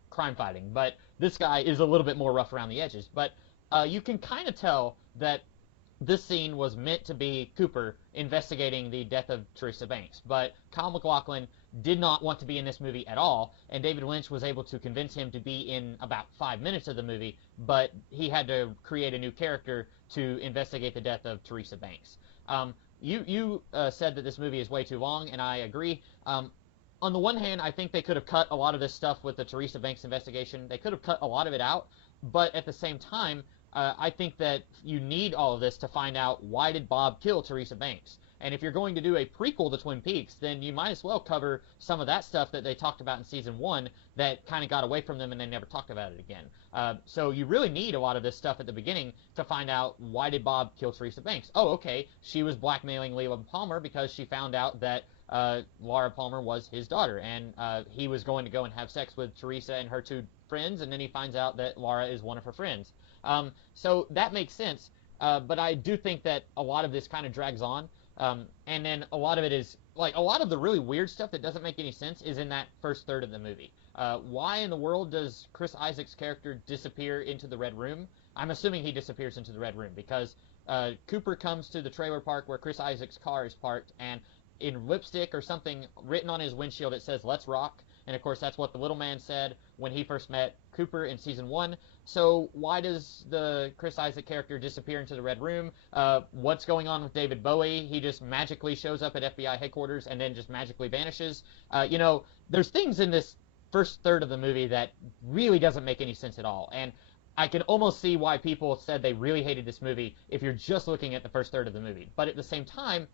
crime fighting, but this guy is a little bit more rough around the edges. But you can kind of tell that this scene was meant to be Cooper investigating the death of Teresa Banks, but Kyle MacLachlan did not want to be in this movie at all, and David Lynch was able to convince him to be in about 5 minutes of the movie, but he had to create a new character to investigate the death of Teresa Banks. You said that this movie is way too long, and I agree. On the one hand, I think they could have cut a lot of this stuff with the Teresa Banks investigation. They could have cut a lot of it out, but at the same time, I think that you need all of this to find out why did Bob kill Teresa Banks. And if you're going to do a prequel to Twin Peaks, then you might as well cover some of that stuff that they talked about in season one that kind of got away from them and they never talked about it again. So you really need a lot of this stuff at the beginning to find out why did Bob kill Teresa Banks. Oh, okay, she was blackmailing Leland Palmer because she found out that Laura Palmer was his daughter, and he was going to go and have sex with Teresa and her two friends, and then he finds out that Laura is one of her friends. So that makes sense. but I do think that a lot of this kind of drags on. And then a lot of it is like a lot of the really weird stuff that doesn't make any sense is in that first third of the movie. Why in the world does Chris Isaac's character disappear into the Red Room? I'm assuming he disappears into the Red Room because Cooper comes to the trailer park where Chris Isaac's car is parked, and in lipstick or something written on his windshield it says "Let's rock." And of course, that's what the little man said when he first met Cooper in season one. So why does the Chris Isaac character disappear into the Red Room? What's going on with David Bowie? He just magically shows up at FBI headquarters and then just magically vanishes. There's things in this first third of the movie that really doesn't make any sense at all. And I can almost see why people said they really hated this movie if you're just looking at the first third of the movie. But at the same time,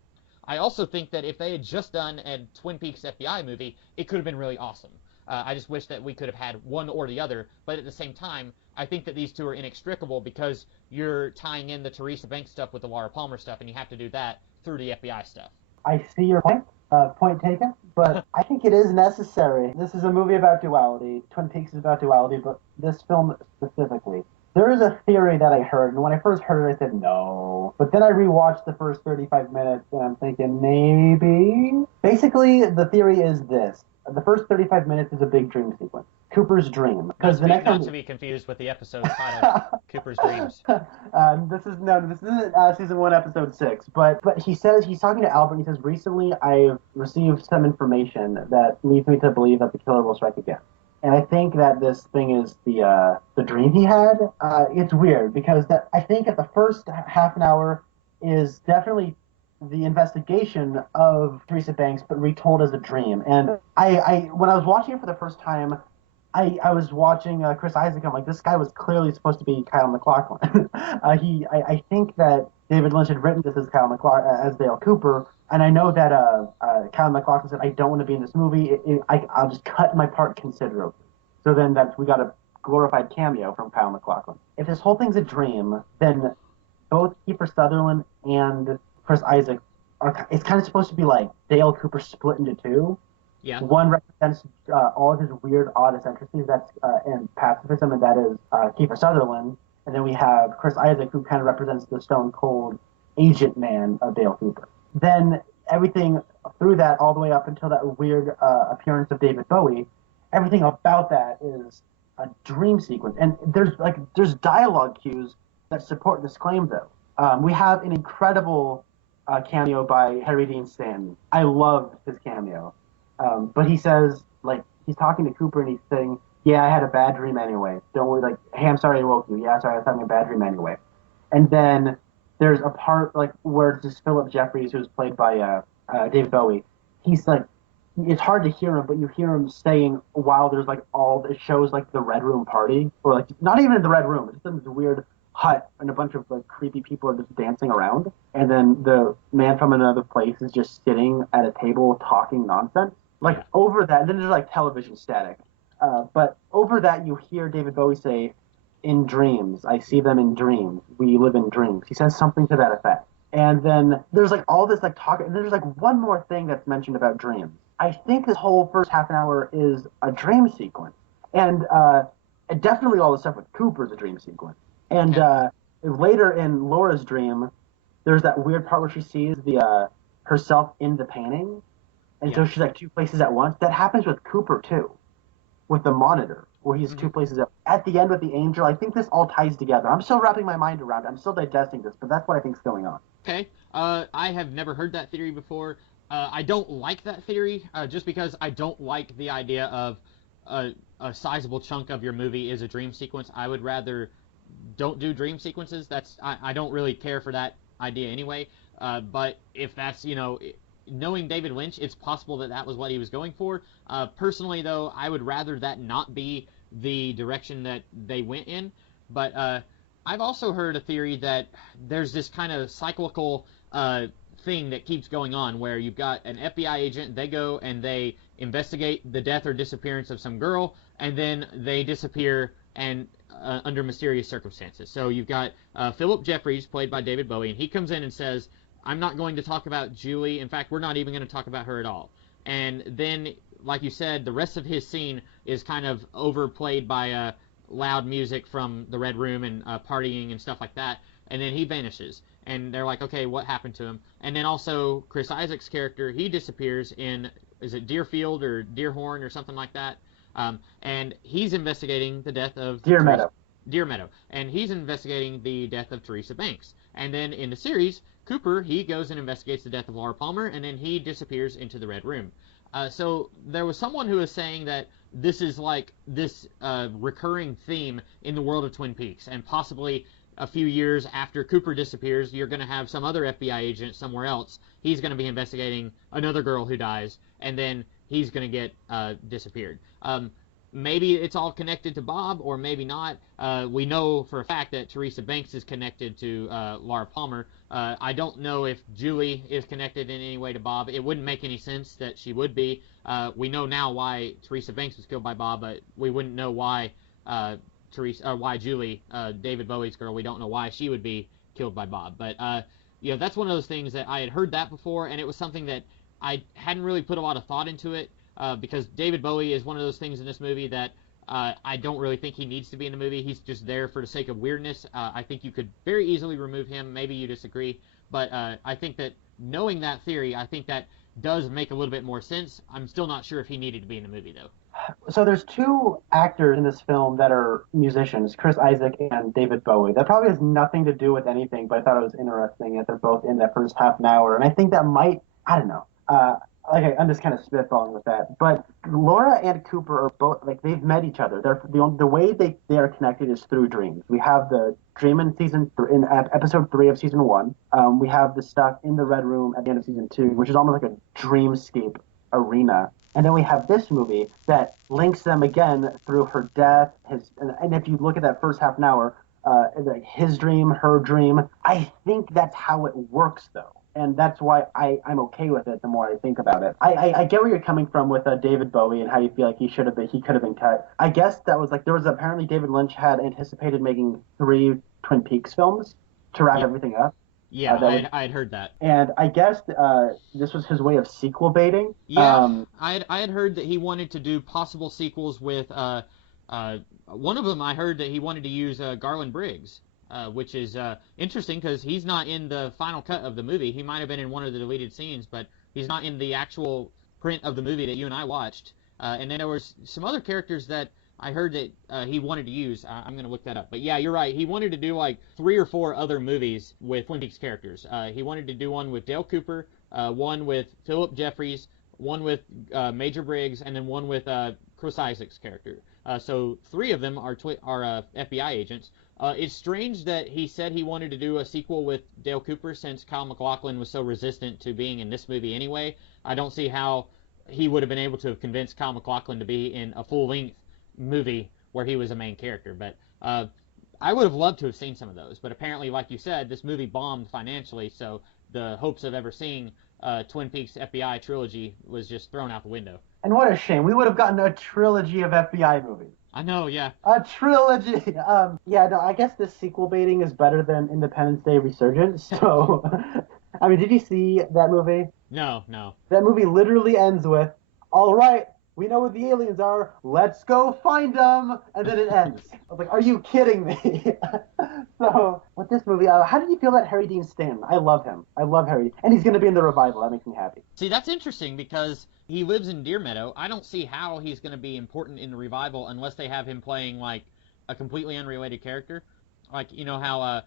I also think that if they had just done a Twin Peaks FBI movie, it could have been really awesome. I just wish that we could have had one or the other, but at the same time, I think that these two are inextricable because you're tying in the Teresa Banks stuff with the Laura Palmer stuff, and you have to do that through the FBI stuff. I see your point. Point taken. But I think it is necessary. This is a movie about duality. Twin Peaks is about duality, but this film specifically. There is a theory that I heard, and when I first heard it, I said no. But then I rewatched the first 35 minutes, and I'm thinking maybe. Basically, the theory is this: the first 35 minutes is a big dream sequence. Cooper's dream. Because not to be confused with the episode titled Cooper's Dreams. This isn't season 1, episode 6. But he says he's talking to Albert. And he says recently I've received some information that leads me to believe that the killer will strike again. And I think that this thing is the dream he had. It's weird because I think at the first half an hour is definitely the investigation of Teresa Banks, but retold as a dream. And I when I was watching it for the first time, I was watching Chris Isaac. I'm like, this guy was clearly supposed to be Kyle MacLachlan. I think that David Lynch had written this as Kyle MacLachlan, as Dale Cooper, and I know that Kyle MacLachlan said, I don't want to be in this movie. I'll just cut my part considerably. So then we got a glorified cameo from Kyle MacLachlan. If this whole thing's a dream, then both Kiefer Sutherland and Chris Isaac it's kind of supposed to be like Dale Cooper split into two. Yeah. One represents all of his weird, odd eccentricities, and pacifism, and that is Kiefer Sutherland. And then we have Chris Isaac, who kind of represents the stone cold agent man of Dale Cooper. Then everything through that, all the way up until that weird appearance of David Bowie, everything about that is a dream sequence. And there's dialogue cues that support this claim, though. We have an incredible cameo by Harry Dean Stanton. I loved his cameo. But he says, like, he's talking to Cooper and he's saying, yeah, I had a bad dream anyway. Don't worry, like, hey, I'm sorry I woke you. Yeah, sorry, I was having a bad dream anyway. And then there's a part, like, where it's just Philip Jeffries, who's played by David Bowie. He's, like, it's hard to hear him, but you hear him saying while there's, like, it shows, like, the Red Room party. Or, like, not even in the Red Room. It's just in this weird hut and a bunch of, like, creepy people are just dancing around. And then the man from another place is just sitting at a table talking nonsense. Like, over that, and then there's, like, television static. But over that, you hear David Bowie say, in dreams, I see them in dreams. We live in dreams. He says something to that effect. And then there's, like, all this, like, talk, and there's, like, one more thing that's mentioned about dreams. I think this whole first half an hour is a dream sequence. And definitely all the stuff with Cooper is a dream sequence. And later in Laura's dream, there's that weird part where she sees herself in the painting. And so she's like two places at once. That happens with Cooper, too, with the monitor, where he's two places at the end with the angel. I think this all ties together. I'm still wrapping my mind around it. I'm still digesting this, but that's what I think is going on. Okay. I have never heard that theory before. I don't like that theory just because I don't like the idea of a sizable chunk of your movie is a dream sequence. I would rather don't do dream sequences. I don't really care for that idea anyway. But if that's, knowing David Lynch, it's possible that was what he was going for. Personally, though, I would rather that not be the direction that they went in. But I've also heard a theory that there's this kind of cyclical thing that keeps going on where you've got an FBI agent, they go and they investigate the death or disappearance of some girl, and then they disappear and under mysterious circumstances. So you've got Philip Jeffries, played by David Bowie, and he comes in and says, I'm not going to talk about Julie. In fact, we're not even going to talk about her at all. And then, like you said, the rest of his scene is kind of overplayed by loud music from the Red Room and partying and stuff like that. and then he vanishes. And they're like, okay, what happened to him? And then also Chris Isaac's character, he disappears in, is it Deerfield or Deerhorn or something like that? And he's investigating the death of Deer Meadow. Deer Meadow, and he's investigating the death of Teresa Banks. And then in the series, Cooper, he goes and investigates the death of Laura Palmer, and then he disappears into the Red Room. So there was someone who was saying that this is like this recurring theme in the world of Twin Peaks, and possibly a few years after Cooper disappears, you're going to have some other FBI agent somewhere else. He's going to be investigating another girl who dies, and then he's going to get disappeared. Maybe it's all connected to Bob, or maybe not. We know for a fact that Teresa Banks is connected to Laura Palmer. I don't know if Julie is connected in any way to Bob. It wouldn't make any sense that she would be. We know now why Teresa Banks was killed by Bob, but we wouldn't know why why Julie, David Bowie's girl, we don't know why she would be killed by Bob. But that's one of those things that I had heard that before, and it was something that I hadn't really put a lot of thought into it. Because David Bowie is one of those things in this movie that I don't really think he needs to be in the movie. He's just there for the sake of weirdness. I think you could very easily remove him. Maybe you disagree. But I think that knowing that theory, I think that does make a little bit more sense. I'm still not sure if he needed to be in the movie, though. So there's two actors in this film that are musicians, Chris Isaak and David Bowie. That probably has nothing to do with anything, but I thought it was interesting that they're both in that first half an hour. And I think that might, I don't know. I'm just kind of spitballing with that. But Laura and Cooper are both, like, they've met each other. The way they are connected is through dreams. We have the dream in in episode 3 of season 1. We have the stuff in the Red Room at the end of season 2, which is almost like a dreamscape arena. And then we have this movie that links them again through her death. And if you look at that first half an hour, like his dream, her dream, I think that's how it works, though. And that's why I'm okay with it the more I think about it. I get where you're coming from with David Bowie and how you feel like he could have been cut. I guess that was like, there was apparently David Lynch had anticipated making 3 Twin Peaks films to wrap everything up. Yeah, I had heard that. And I guess this was his way of sequel baiting. Yeah, I had heard that he wanted to do possible sequels with, one of them I heard that he wanted to use Garland Briggs. Which is interesting because he's not in the final cut of the movie. He might have been in one of the deleted scenes, but he's not in the actual print of the movie that you and I watched. And then there was some other characters that I heard that he wanted to use. I'm going to look that up. But yeah, you're right. He wanted to do like 3 or 4 other movies with Twin Peaks characters. He wanted to do one with Dale Cooper, one with Philip Jeffries, one with Major Briggs, and then one with Chris Isaac's character. So 3 of them are FBI agents. It's strange that he said he wanted to do a sequel with Dale Cooper since Kyle MacLachlan was so resistant to being in this movie anyway. I don't see how he would have been able to have convinced Kyle MacLachlan to be in a full-length movie where he was a main character. But I would have loved to have seen some of those. But apparently, like you said, this movie bombed financially, so the hopes of ever seeing Twin Peaks FBI trilogy was just thrown out the window. And what a shame. We would have gotten a trilogy of FBI movies. I know, yeah. A trilogy! I guess this sequel baiting is better than Independence Day Resurgence, so... I mean, did you see that movie? No. That movie literally ends with, all right, we know what the aliens are, let's go find them, and then it ends. I was like, are you kidding me? So, with this movie, how did you feel about Harry Dean Stanton? I love him. I love Harry. And he's going to be in the revival. That makes me happy. See, that's interesting because he lives in Deer Meadow. I don't see how he's going to be important in the revival unless they have him playing, like, a completely unrelated character. Like, you know how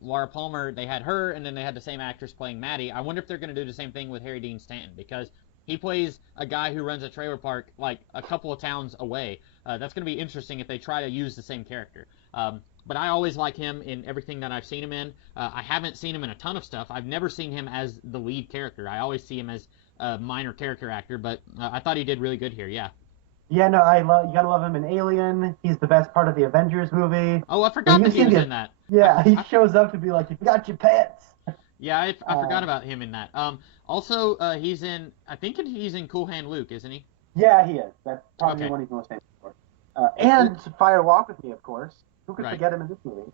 Laura Palmer, they had her, and then they had the same actress playing Maddie. I wonder if they're going to do the same thing with Harry Dean Stanton because he plays a guy who runs a trailer park, like, a couple of towns away. That's going to be interesting if they try to use the same character. But I always like him in everything that I've seen him in. I haven't seen him in a ton of stuff. I've never seen him as the lead character. I always see him as a minor character actor, but I thought he did really good here, yeah. Yeah, no, you gotta love him in Alien. He's the best part of the Avengers movie. Oh, I forgot that he was in that. Yeah, he shows up to be like, you got your pets. Yeah, I forgot about him in that. Also, he's in Cool Hand Luke, isn't he? Yeah, he is. That's probably one he's most famous for. And Fire Walk with Me, of course. Who could forget him in this movie?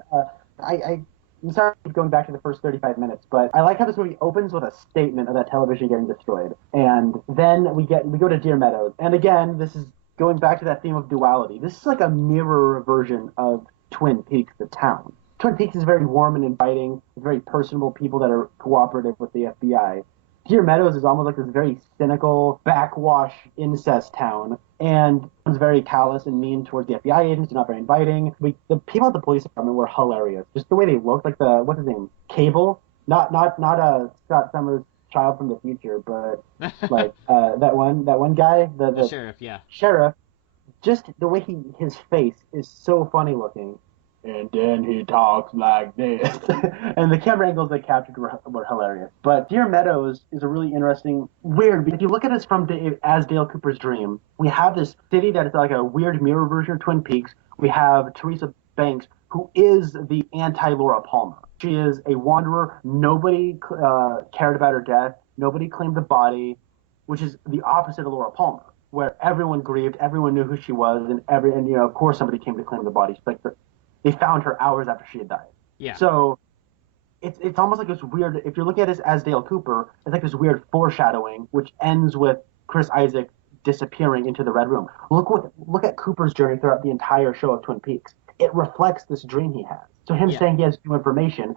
I'm sorry to keep going back to the first 35 minutes, but I like how this movie opens with a statement of that television getting destroyed. And then we go to Deer Meadows. And again, this is going back to that theme of duality. This is like a mirror version of Twin Peaks, the town. Twin Peaks is very warm and inviting, very personable people that are cooperative with the FBI. Deer Meadows is almost like this very cynical, backwash incest town, and it's very callous and mean towards the FBI agents. They're not very inviting. The people at the police department were hilarious. Just the way they looked, like what's his name, Cable, not Scott Summers' child from the future, but like that one guy, the sheriff, yeah, sheriff. Just the way his face is so funny looking. And then he talks like this. And the camera angles they captured were hilarious. But Deer Meadows is a really interesting, weird, if you look at this from as Dale Cooper's dream, we have this city that is like a weird mirror version of Twin Peaks. We have Teresa Banks, who is the anti-Laura Palmer. She is a wanderer. Nobody cared about her death. Nobody claimed the body, which is the opposite of Laura Palmer, where everyone grieved, everyone knew who she was, and of course somebody came to claim the body. They found her hours after she had died. Yeah. So it's almost like this weird, if you're looking at this as Dale Cooper, it's like this weird foreshadowing, which ends with Chris Isaak disappearing into the Red Room. Look at Cooper's journey throughout the entire show of Twin Peaks. It reflects this dream he has. So him saying he has new information,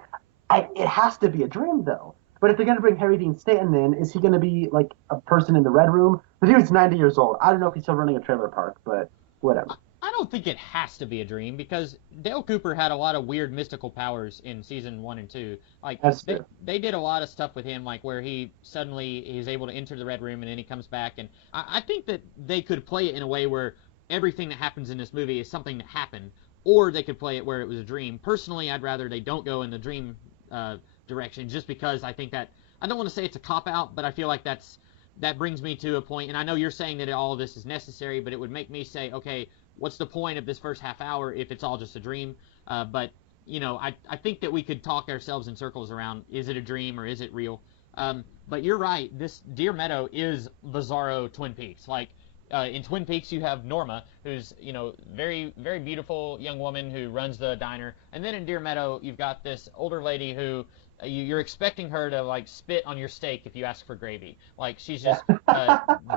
it has to be a dream, though. But if they're going to bring Harry Dean Stanton in, is he going to be like a person in the Red Room? The dude's 90 years old. I don't know if he's still running a trailer park, but whatever. I don't think it has to be a dream, because Dale Cooper had a lot of weird mystical powers in season 1 and 2. Like they did a lot of stuff with him, like where he suddenly is able to enter the Red Room and then he comes back. And I think that they could play it in a way where everything that happens in this movie is something that happened, or they could play it where it was a dream. Personally, I'd rather they don't go in the dream direction, just because I think that, I don't want to say it's a cop-out, but I feel like that brings me to a point, and I know you're saying that all of this is necessary, but it would make me say, okay, what's the point of this first half hour if it's all just a dream? But, I think that we could talk ourselves in circles around, is it a dream or is it real? But you're right, this Deer Meadow is bizarro Twin Peaks. Like, in Twin Peaks, you have Norma, who's, very, very beautiful young woman who runs the diner. And then in Deer Meadow, you've got this older lady who you're expecting her to, like, spit on your steak if you ask for gravy. Like, she's just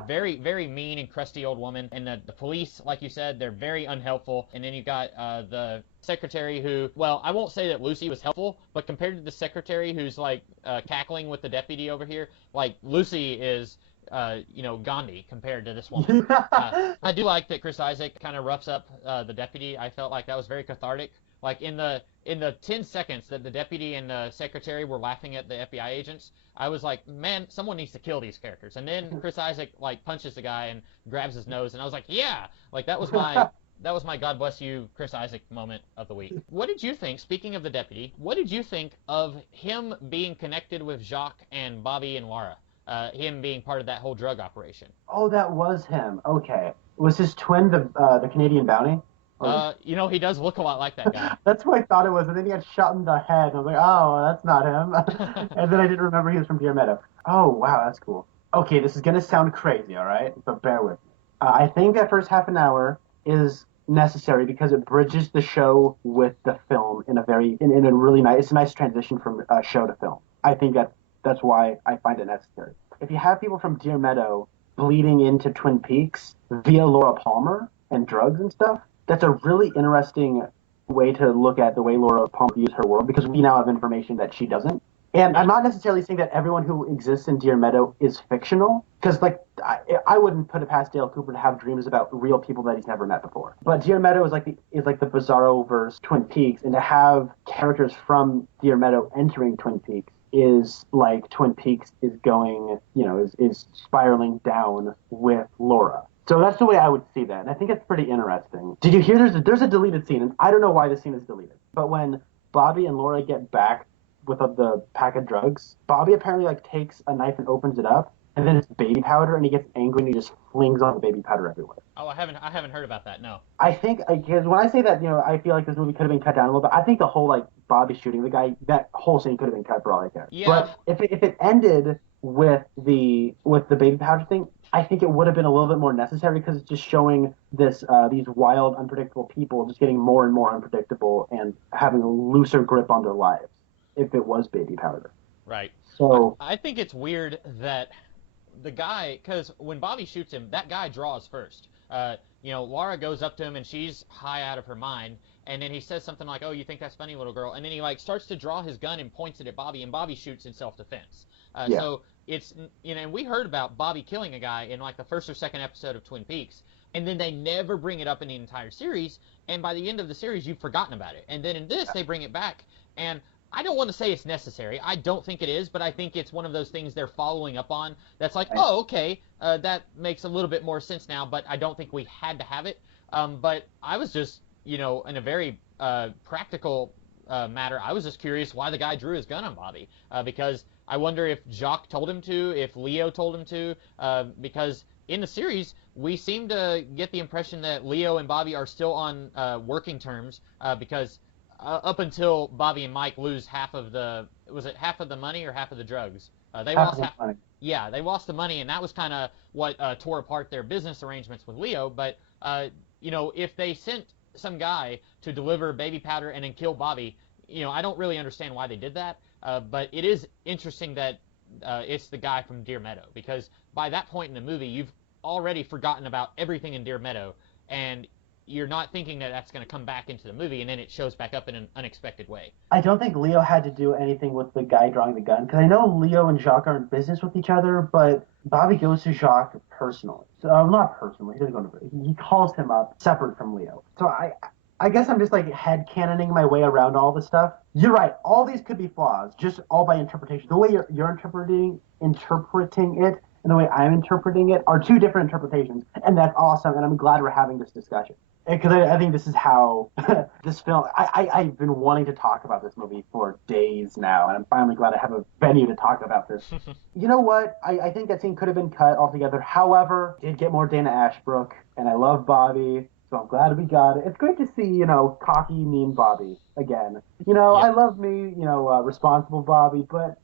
very, very mean and crusty old woman. And the police, like you said, they're very unhelpful. And then you got the secretary who, well, I won't say that Lucy was helpful, but compared to the secretary who's, like, cackling with the deputy over here, like, Lucy is... Gandhi compared to this woman. I do like that Chris Isaak kind of roughs up the deputy. I felt like that was very cathartic. Like in the 10 seconds that the deputy and the secretary were laughing at the FBI agents, I was like, man, someone needs to kill these characters. And then Chris Isaak like punches the guy and grabs his nose, and I was like, yeah, like that was my God bless you, Chris Isaak moment of the week. What did you think, speaking of the deputy, what did you think of him being connected with Jacques and Bobby and Laura? Him being part of that whole drug operation. Oh, that was him. Okay. Was his twin the Canadian bounty? He does look a lot like that guy. That's what I thought it was, and then he got shot in the head. I was like, oh, that's not him. And then I didn't remember he was from Deer Meadow. Oh, wow, that's cool. Okay, this is going to sound crazy, all right? But bear with me. I think that first half an hour is necessary because it bridges the show with the film in a really nice, it's a nice transition from show to film. I think that's why I find it necessary. If you have people from Deer Meadow bleeding into Twin Peaks via Laura Palmer and drugs and stuff, that's a really interesting way to look at the way Laura Palmer views her world, because we now have information that she doesn't. And I'm not necessarily saying that everyone who exists in Deer Meadow is fictional, because I wouldn't put it past Dale Cooper to have dreams about real people that he's never met before. But Deer Meadow is like the Bizarro-verse Twin Peaks, and to have characters from Deer Meadow entering Twin Peaks is like Twin Peaks is going, is spiraling down with Laura. So that's the way I would see that, and I think it's pretty interesting. Did you hear there's a deleted scene, and I don't know why the scene is deleted, but when Bobby and Laura get back with the pack of drugs, Bobby apparently takes a knife and opens it up, and then it's baby powder, and he gets angry and he just flings all the baby powder everywhere. Oh, I haven't heard about that. No. I think because when I say that, I feel like this movie could have been cut down a little bit. I think the whole Bobby shooting the guy, that whole scene could have been cut for all I care. Yeah. But if it ended with the baby powder thing, I think it would have been a little bit more necessary, because it's just showing these wild, unpredictable people just getting more and more unpredictable and having a looser grip on their lives. If it was baby powder. Right. So I think it's weird that the guy, because when Bobby shoots him, that guy draws first. Laura goes up to him and she's high out of her mind, and then he says something like, "Oh, you think that's funny, little girl?" And then he like starts to draw his gun and points it at Bobby, and Bobby shoots in self-defense. Yeah. So it's, and we heard about Bobby killing a guy in like the first or second episode of Twin Peaks, and then they never bring it up in the entire series, and by the end of the series you've forgotten about it. And then in this they bring it back, and I don't want to say it's necessary. I don't think it is, but I think it's one of those things they're following up on that's like, oh, okay, that makes a little bit more sense now, but I don't think we had to have it. But I was just, in a very practical matter, I was just curious why the guy drew his gun on Bobby, because I wonder if Jacques told him to, if Leo told him to, because in the series, we seem to get the impression that Leo and Bobby are still on working terms, because up until Bobby and Mike lose half of the money or half of the drugs? They lost half. Yeah, they lost the money, and that was kind of what tore apart their business arrangements with Leo. But if they sent some guy to deliver baby powder and then kill Bobby, I don't really understand why they did that. But it is interesting that it's the guy from Deer Meadow, because by that point in the movie, you've already forgotten about everything in Deer Meadow, and you're not thinking that that's going to come back into the movie, and then it shows back up in an unexpected way. I don't think Leo had to do anything with the guy drawing the gun, because I know Leo and Jacques are in business with each other, but Bobby goes to Jacques personally. So, not personally, he doesn't go to. He calls him up separate from Leo. So I guess I'm just like headcanoning my way around all this stuff. You're right. All these could be flaws, just all by interpretation. The way you're interpreting it and the way I'm interpreting it are two different interpretations, and that's awesome. And I'm glad we're having this discussion, because I think this is how this film. I've been wanting to talk about this movie for days now, and I'm finally glad I have a venue to talk about this. You know what? I think that scene could have been cut altogether. However, did get more Dana Ashbrook, and I love Bobby. So I'm glad we got it. It's great to see, cocky, mean Bobby again. Yeah. I love me, responsible Bobby, but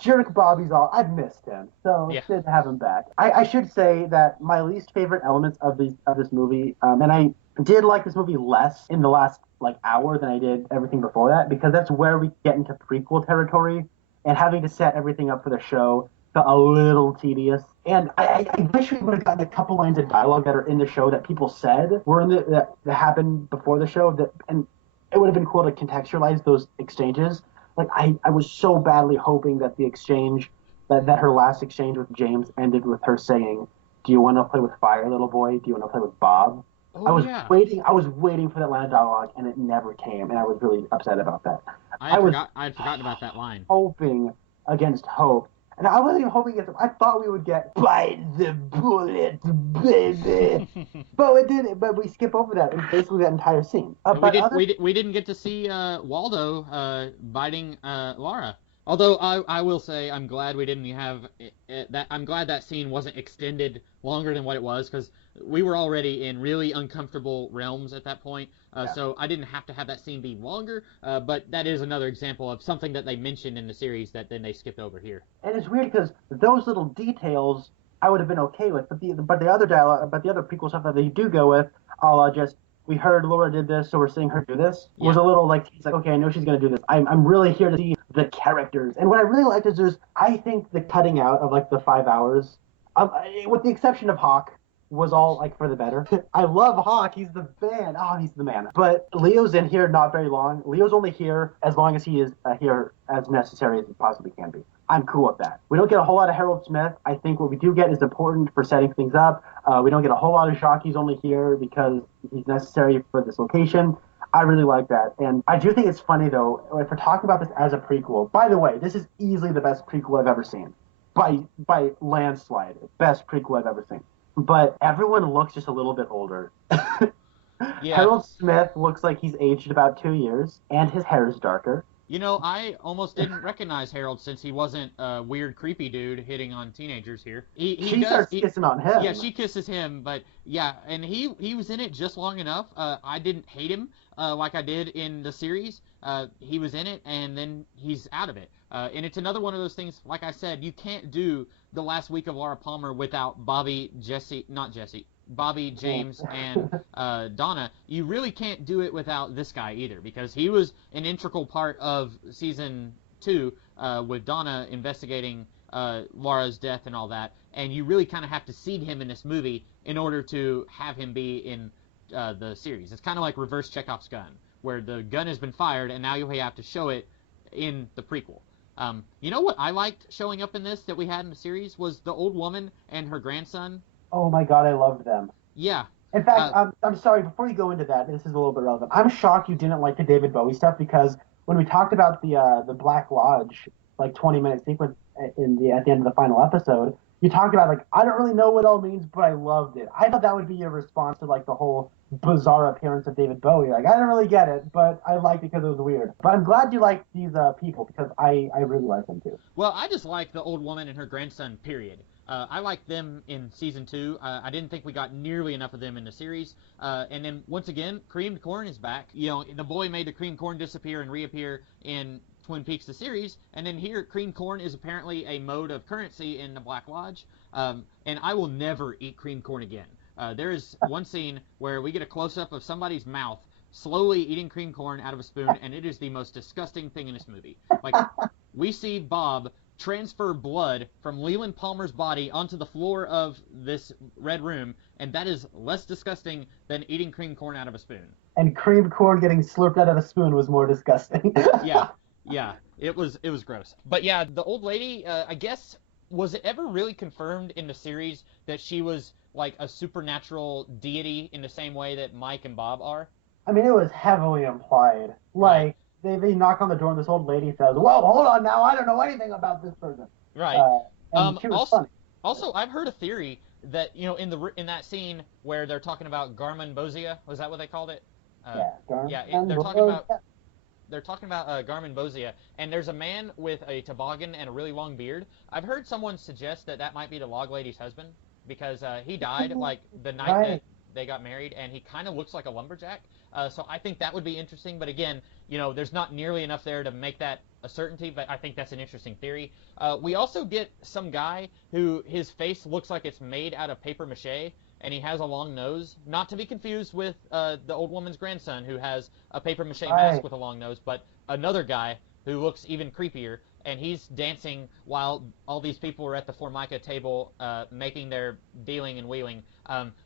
jerk Bobby's all. I've missed him, so it's good to have him back. I should say that my least favorite elements of this movie, and I did like this movie less in the last hour than I did everything before that, because that's where we get into prequel territory, and having to set everything up for the show felt a little tedious. And I wish we would have gotten a couple lines of dialogue that are in the show that people said were that happened before the show, and it would have been cool to contextualize those exchanges. I was so badly hoping that the exchange, that her last exchange with James ended with her saying, "Do you want to play with fire, little boy? Do you want to play with Bob?" Oh, I was waiting for that line of dialogue, and it never came, and I was really upset about that. I had forgotten about that line. Hoping against hope. And I wasn't even hoping against hope. I thought we would get bite the bullet, baby. But it didn't. But we skip over that in basically that entire scene. We didn't get to see Waldo biting Laura. Although I will say I'm glad we didn't have that. I'm glad that scene wasn't extended longer than what it was, because we were already in really uncomfortable realms at that point. So I didn't have to have that scene be longer. But that is another example of something that they mentioned in the series that then they skipped over here. And it's weird because those little details I would have been okay with, but the other dialogue, but the other prequel stuff that they do go with, we heard Laura did this, so we're seeing her do this. Yeah. Was a little he's like, okay, I know she's going to do this. I'm really here to see the characters. And what I really liked is I think the cutting out of the 5 hours, with the exception of Hawk, was all for the better. I love Hawk. He's the man. Oh, he's the man. But Leo's in here not very long. Leo's only here as long as he is here as necessary as he possibly can be. I'm cool with that. We don't get a whole lot of Harold Smith. I think what we do get is important for setting things up. We don't get a whole lot of Jacques. He's only here because he's necessary for this location. I really like that. And I do think it's funny, though, if we're talking about this as a prequel. By the way, this is easily the best prequel I've ever seen. By landslide. Best prequel I've ever seen. But everyone looks just a little bit older. Yeah. Harold Smith looks like he's aged about 2 years, and his hair is darker. I almost didn't recognize Harold since he wasn't a weird, creepy dude hitting on teenagers here. She starts kissing on him. Yeah, she kisses him, but yeah, and he was in it just long enough. I didn't hate him like I did in the series. He was in it, and then he's out of it. And it's another one of those things, like I said, you can't do The Last Week of Laura Palmer without Bobby, James, and Donna. You really can't do it without this guy either, because he was an integral part of season 2 with Donna investigating Laura's death and all that, and you really kind of have to seed him in this movie in order to have him be in the series. It's kind of like reverse Chekhov's gun, where the gun has been fired, and now you have to show it in the prequel. You know what I liked showing up in this that we had in the series was the old woman and her grandson. Oh my god, I loved them. Yeah. In fact, I'm sorry, before you go into that, this is a little bit relevant. I'm shocked you didn't like the David Bowie stuff because when we talked about the Black Lodge, like 20-minute sequence at the end of the final episode, you talked about, like, I don't really know what it all means, but I loved it. I thought that would be your response to, like, the whole bizarre appearance of David Bowie. Like, I don't really get it, but I liked it because it was weird. But I'm glad you like these people because I really like them too. Well, I just like the old woman and her grandson, period. I liked them in season 2. I didn't think we got nearly enough of them in the series. And then, once again, creamed corn is back. You know, the boy made the creamed corn disappear and reappear in Twin Peaks the series, and then here creamed corn is apparently a mode of currency in the Black Lodge, and I will never eat creamed corn again. There is one scene where we get a close-up of somebody's mouth slowly eating creamed corn out of a spoon, and it is the most disgusting thing in this movie. Like, we see Bob transfer blood from Leland Palmer's body onto the floor of this red room, and that is less disgusting than eating creamed corn out of a spoon. And creamed corn getting slurped out of a spoon was more disgusting. Yeah, it was gross. But yeah, the old lady, I guess, was it ever really confirmed in the series that she was like a supernatural deity in the same way that Mike and Bob are? I mean, it was heavily implied. Like, they knock on the door and this old lady says, "Whoa, hold on now, I don't know anything about this person." Right. And she was funny. Also, I've heard a theory that, you know, in that scene where they're talking about Garmin Bozia, was that what they called it? They're talking about Garmin Bozia, and there's a man with a toboggan and a really long beard. I've heard someone suggest that might be the log lady's husband, because he died like the night that they got married, and he kind of looks like a lumberjack. So I think that would be interesting, but again, you know, there's not nearly enough there to make that a certainty, but I think that's an interesting theory. We also get some guy who his face looks like it's made out of paper mache, and he has a long nose, not to be confused with the old woman's grandson who has a paper mache mask with a long nose, but another guy who looks even creepier, and he's dancing while all these people are at the Formica table making their dealing and wheeling.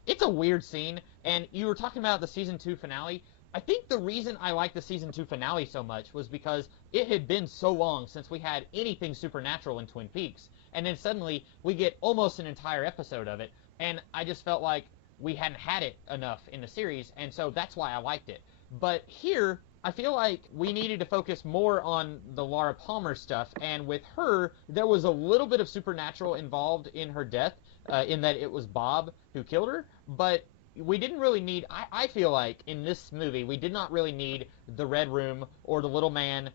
It's a weird scene, and you were talking about the season 2 finale. I think the reason I like the season 2 finale so much was because it had been so long since we had anything supernatural in Twin Peaks, and then suddenly we get almost an entire episode of it, and I just felt like we hadn't had it enough in the series, and so that's why I liked it. But here, I feel like we needed to focus more on the Laura Palmer stuff, and with her, there was a little bit of supernatural involved in her death, in that it was Bob who killed her, but we didn't really need, I feel like, in this movie, we did not really need the Red Room or the little man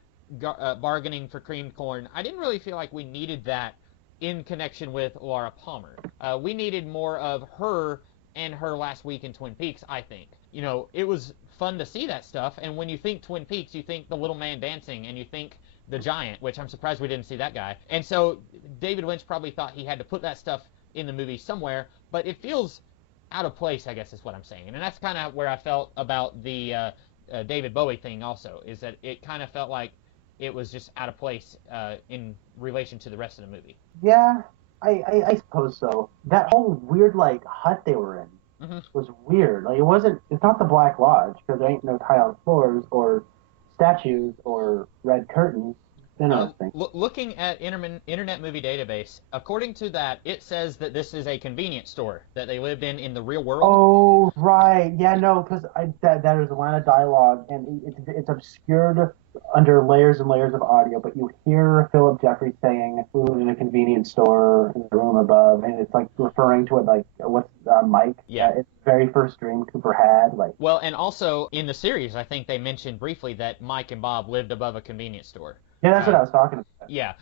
bargaining for creamed corn. I didn't really feel like we needed that in connection with Laura Palmer. We needed more of her and her last week in Twin Peaks, I think. You know, it was fun to see that stuff, and when you think Twin Peaks, you think the little man dancing, and you think the giant, which I'm surprised we didn't see that guy. And so David Lynch probably thought he had to put that stuff in the movie somewhere, but it feels out of place, I guess is what I'm saying. And that's kind of where I felt about the David Bowie thing also, is that it kind of felt like it was just out of place in relation to the rest of the movie. Yeah, I suppose so. That whole weird, like, hut they were in was weird. Like, it's not the Black Lodge, because there ain't no tiled floors or statues or red curtains. Looking at Internet Movie Database, according to that, it says that this is a convenience store that they lived in the real world. Oh, right. Yeah, no, because that is a line of dialogue, and it's obscured under layers and layers of audio, but you hear Philip Jeffries saying, "We live in a convenience store in the room above," and it's like referring to it like, what's Mike? Yeah. It's the very first dream Cooper had. Like, well, and also in the series, I think they mentioned briefly that Mike and Bob lived above a convenience store. Yeah, that's what I was talking about. Yeah.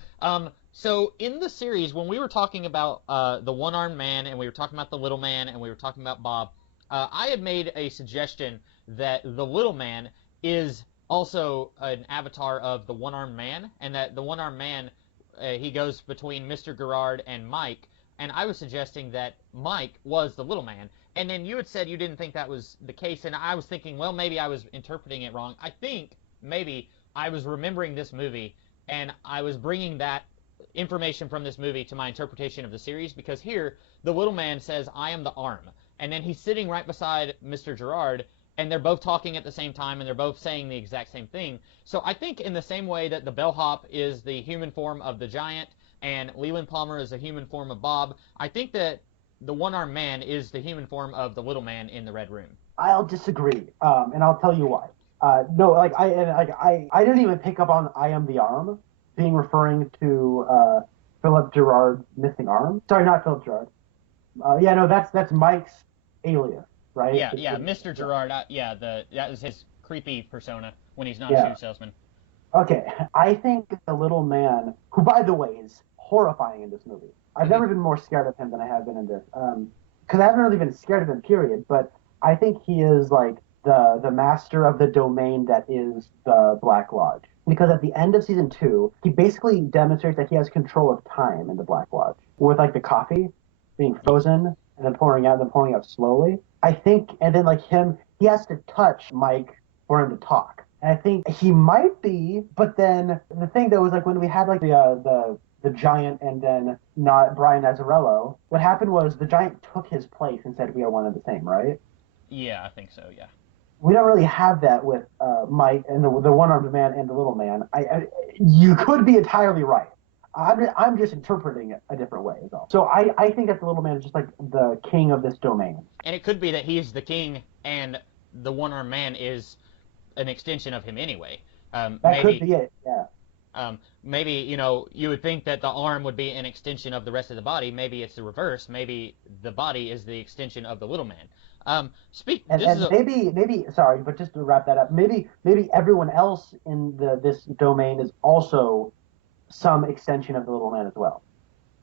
So in the series, when we were talking about the one-armed man, and we were talking about the little man, and we were talking about Bob, I had made a suggestion that the little man is also an avatar of the one-armed man, and that the one-armed man, he goes between Mr. Gerard and Mike, and I was suggesting that Mike was the little man. And then you had said you didn't think that was the case, and I was thinking, well, maybe I was interpreting it wrong. I think maybe I was remembering this movie, and I was bringing that information from this movie to my interpretation of the series, because here, the little man says, "I am the arm," and then he's sitting right beside Mr. Gerard, and they're both talking at the same time, and they're both saying the exact same thing. So I think in the same way that the bellhop is the human form of the giant, and Leland Palmer is the human form of Bob, I think that the one-armed man is the human form of the little man in the red room. I'll disagree, and I'll tell you why. No, I didn't even pick up on "I am the arm" being referring to Philip Gerard's missing arm. Sorry, not Philip Gerard. Yeah, no, that's Mike's alias, right? Yeah, Mr. Gerard. That was his creepy persona when he's not Yeah. a shoe salesman. Okay, I think the little man, who by the way is horrifying in this movie. I've never been more scared of him than I have been in this. Because I haven't really been scared of him, period. But I think he is like the master of the domain that is the Black Lodge. Because at the end of season 2, he basically demonstrates that he has control of time in the Black Lodge. With like the coffee being frozen and then pouring out and then pouring out slowly. I think, and then like he has to touch Mike for him to talk. And I think he might be, but then the thing that was like when we had like the giant and then not Brian Azzarello, what happened was the giant took his place and said we are one and the same, right? Yeah, I think so. Yeah. We don't really have that with Mike and the one-armed man and the little man. You could be entirely right. I'm just interpreting it a different way is all. So I think that the little man is just like the king of this domain. And it could be that he's the king and the one-armed man is an extension of him anyway. That could be it, yeah. Maybe, you would think that the arm would be an extension of the rest of the body. Maybe it's the reverse. Maybe the body is the extension of the little man. Maybe sorry, but just to wrap that up, maybe everyone else in this domain is also some extension of the little man as well.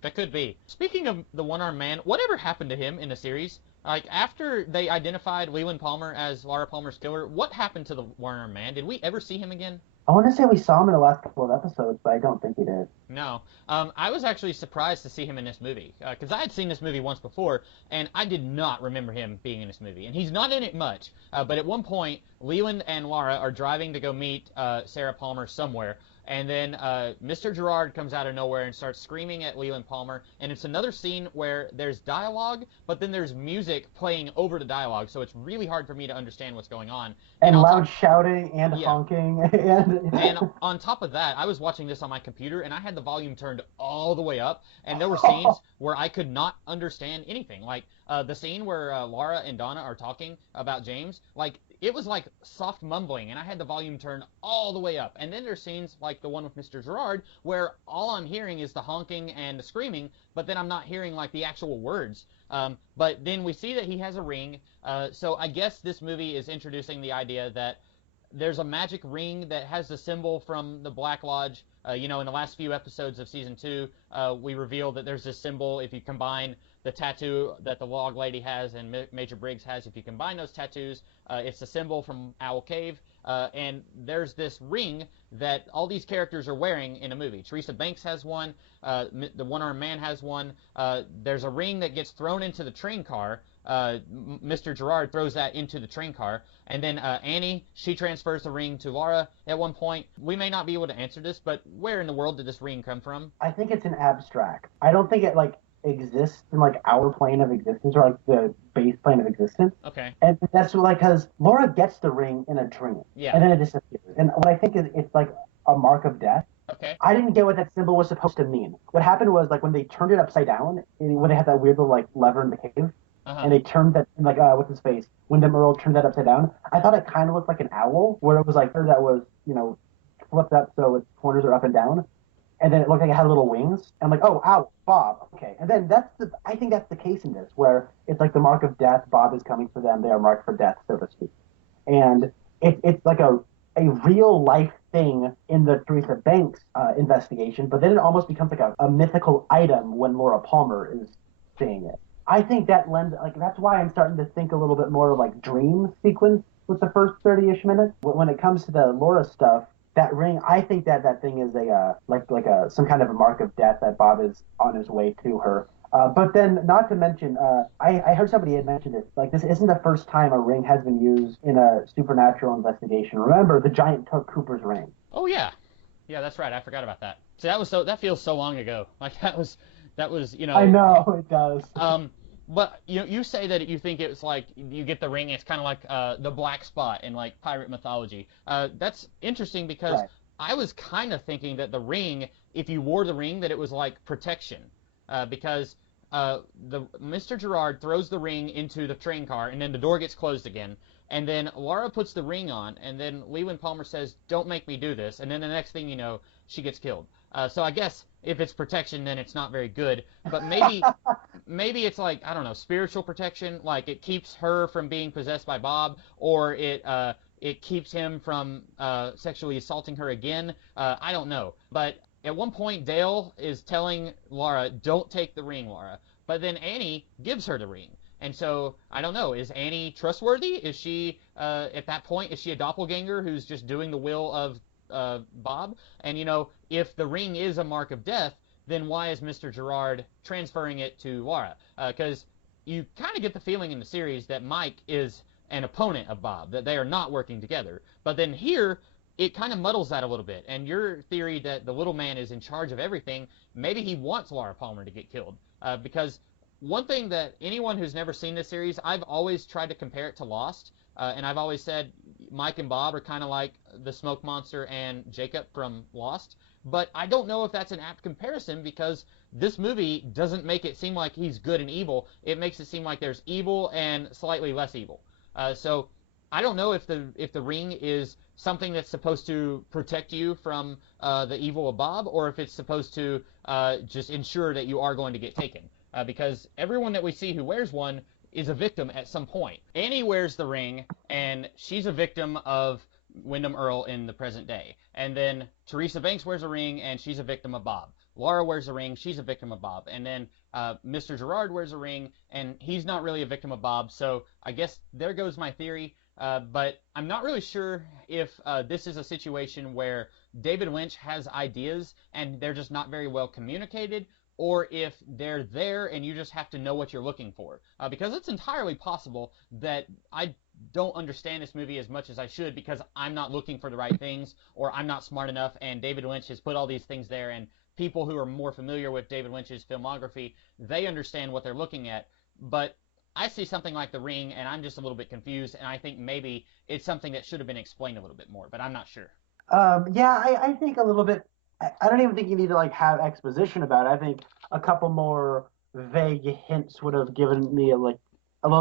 That could be. Speaking of the one-armed man, whatever happened to him in the series? Like, after they identified Leland Palmer as Laura Palmer's killer, what happened to the one-armed man? Did we ever see him again? I want to say we saw him in the last couple of episodes, but I don't think we did. No. I was actually surprised to see him in this movie, because I had seen this movie once before, and I did not remember him being in this movie. And he's not in it much, but at one point, Leland and Laura are driving to go meet Sarah Palmer somewhere, and then Mr. Gerard comes out of nowhere and starts screaming at Leland Palmer, and it's another scene where there's dialogue, but then there's music playing over the dialogue, so it's really hard for me to understand what's going on. And loud shouting and honking. And on top of that, I was watching this on my computer, and I had the volume turned all the way up, and there were scenes where I could not understand anything. Like the scene where Laura and Donna are talking about James, like, it was like soft mumbling, and I had the volume turned all the way up. And then there's scenes like the one with Mr. Gerard where all I'm hearing is the honking and the screaming, but then I'm not hearing like the actual words. But then we see that he has a ring, so I guess this movie is introducing the idea that there's a magic ring that has the symbol from the Black Lodge. In the last few episodes of Season 2, we reveal that there's this symbol. If you combine the tattoo that the Log Lady has and Major Briggs has, if you combine those tattoos, it's a symbol from Owl Cave. And there's this ring that all these characters are wearing in a movie. Teresa Banks has one. The one-armed man has one. There's a ring that gets thrown into the train car. Mr. Gerard throws that into the train car, and then Annie, she transfers the ring to Laura at one point. We may not be able to answer this, but where in the world did this ring come from? I think it's an abstract. I don't think it exists in our plane of existence or the base plane of existence. Okay. And that's because Laura gets the ring in a dream. Yeah. And then it disappears. And what I think is it's like a mark of death. Okay. I didn't get what that symbol was supposed to mean. What happened was when they turned it upside down, when they had that weird little lever in the cave, and they turned that what's his face? Wyndham Earl turned that upside down. I thought it kind of looked like an owl, where it was that was flipped up so its corners are up and down, and then it looked like it had little wings. And I'm like, oh, ow, Bob. Okay, and then I think that's the case in this, where it's like the mark of death. Bob is coming for them. They are marked for death, so to speak. And it's like a real life thing in the Teresa Banks investigation, but then it almost becomes like a mythical item when Laura Palmer is seeing it. I think that lends, that's why I'm starting to think a little bit more of dream sequence with the first 30-ish minutes. When it comes to the Laura stuff, that ring, I think that thing is some kind of a mark of death that Bob is on his way to her. But then, not to mention, I heard somebody had mentioned this. This isn't the first time a ring has been used in a supernatural investigation. Remember, the giant took Cooper's ring. Oh yeah, that's right. I forgot about that. See, that feels so long ago. That was. I know it does. But you say that you think it's like you get the ring. It's kind of like the black spot in like pirate mythology. That's interesting because Right. I was kind of thinking that the ring, if you wore the ring, that it was like protection, because the Mr. Gerard throws the ring into the train car and then the door gets closed again. And then Laura puts the ring on, and then Leland Palmer says, "Don't make me do this." And then the next thing you know, she gets killed. So I guess if it's protection, then it's not very good. But maybe it's like, I don't know, spiritual protection, like it keeps her from being possessed by Bob, or it keeps him from sexually assaulting her again. I don't know. But at one point, Dale is telling Laura, "Don't take the ring, Laura." But then Annie gives her the ring. And so I don't know. Is Annie trustworthy? Is she at that point? Is she a doppelganger who's just doing the will of Bob? And if the ring is a mark of death, then why is Mr. Gerard transferring it to Laura? Because you kind of get the feeling in the series that Mike is an opponent of Bob, that they are not working together. But then here, it kind of muddles that a little bit. And your theory that the little man is in charge of everything, maybe he wants Laura Palmer to get killed. Because one thing that anyone who's never seen this series, I've always tried to compare it to Lost. And I've always said Mike and Bob are kind of like the smoke monster and Jacob from Lost. But I don't know if that's an apt comparison because this movie doesn't make it seem like he's good and evil. It makes it seem like there's evil and slightly less evil. So I don't know if the ring is something that's supposed to protect you from the evil of Bob, or if it's supposed to just ensure that you are going to get taken. Because everyone that we see who wears one is a victim at some point. Annie wears the ring, and she's a victim of Wyndham Earle in the present day. And then Teresa Banks wears a ring, and she's a victim of Bob. Laura wears a ring, she's a victim of Bob. And then Mr. Gerard wears a ring, and he's not really a victim of Bob. So I guess there goes my theory. But I'm not really sure if this is a situation where David Lynch has ideas, and they're just not very well communicated, or if they're there and you just have to know what you're looking for. Because it's entirely possible that I don't understand this movie as much as I should because I'm not looking for the right things, or I'm not smart enough, and David Lynch has put all these things there, and people who are more familiar with David Lynch's filmography, they understand what they're looking at. But I see something like The Ring, and I'm just a little bit confused, and I think maybe it's something that should have been explained a little bit more, but I'm not sure. Yeah, I think a little bit. I don't even think you need to like have exposition about it. I think a couple more vague hints would have given me a little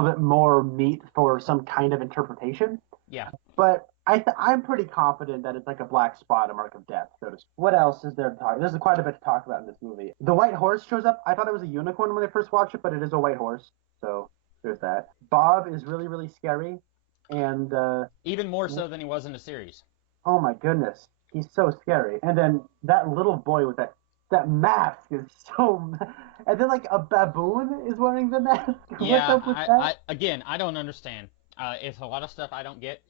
bit more meat for some kind of interpretation. Yeah. But I'm pretty confident that it's like a black spot, a mark of death, so to speak. What else is there to talk? There's quite a bit to talk about in this movie. The white horse shows up. I thought it was a unicorn when I first watched it, but it is a white horse. So there's that. Bob is really, really scary. And even more so than he was in the series. Oh my goodness. He's so scary. And then that little boy with that mask is so. And then like a baboon is wearing the mask. Yeah, What's up with that? again, I don't understand. It's a lot of stuff I don't get.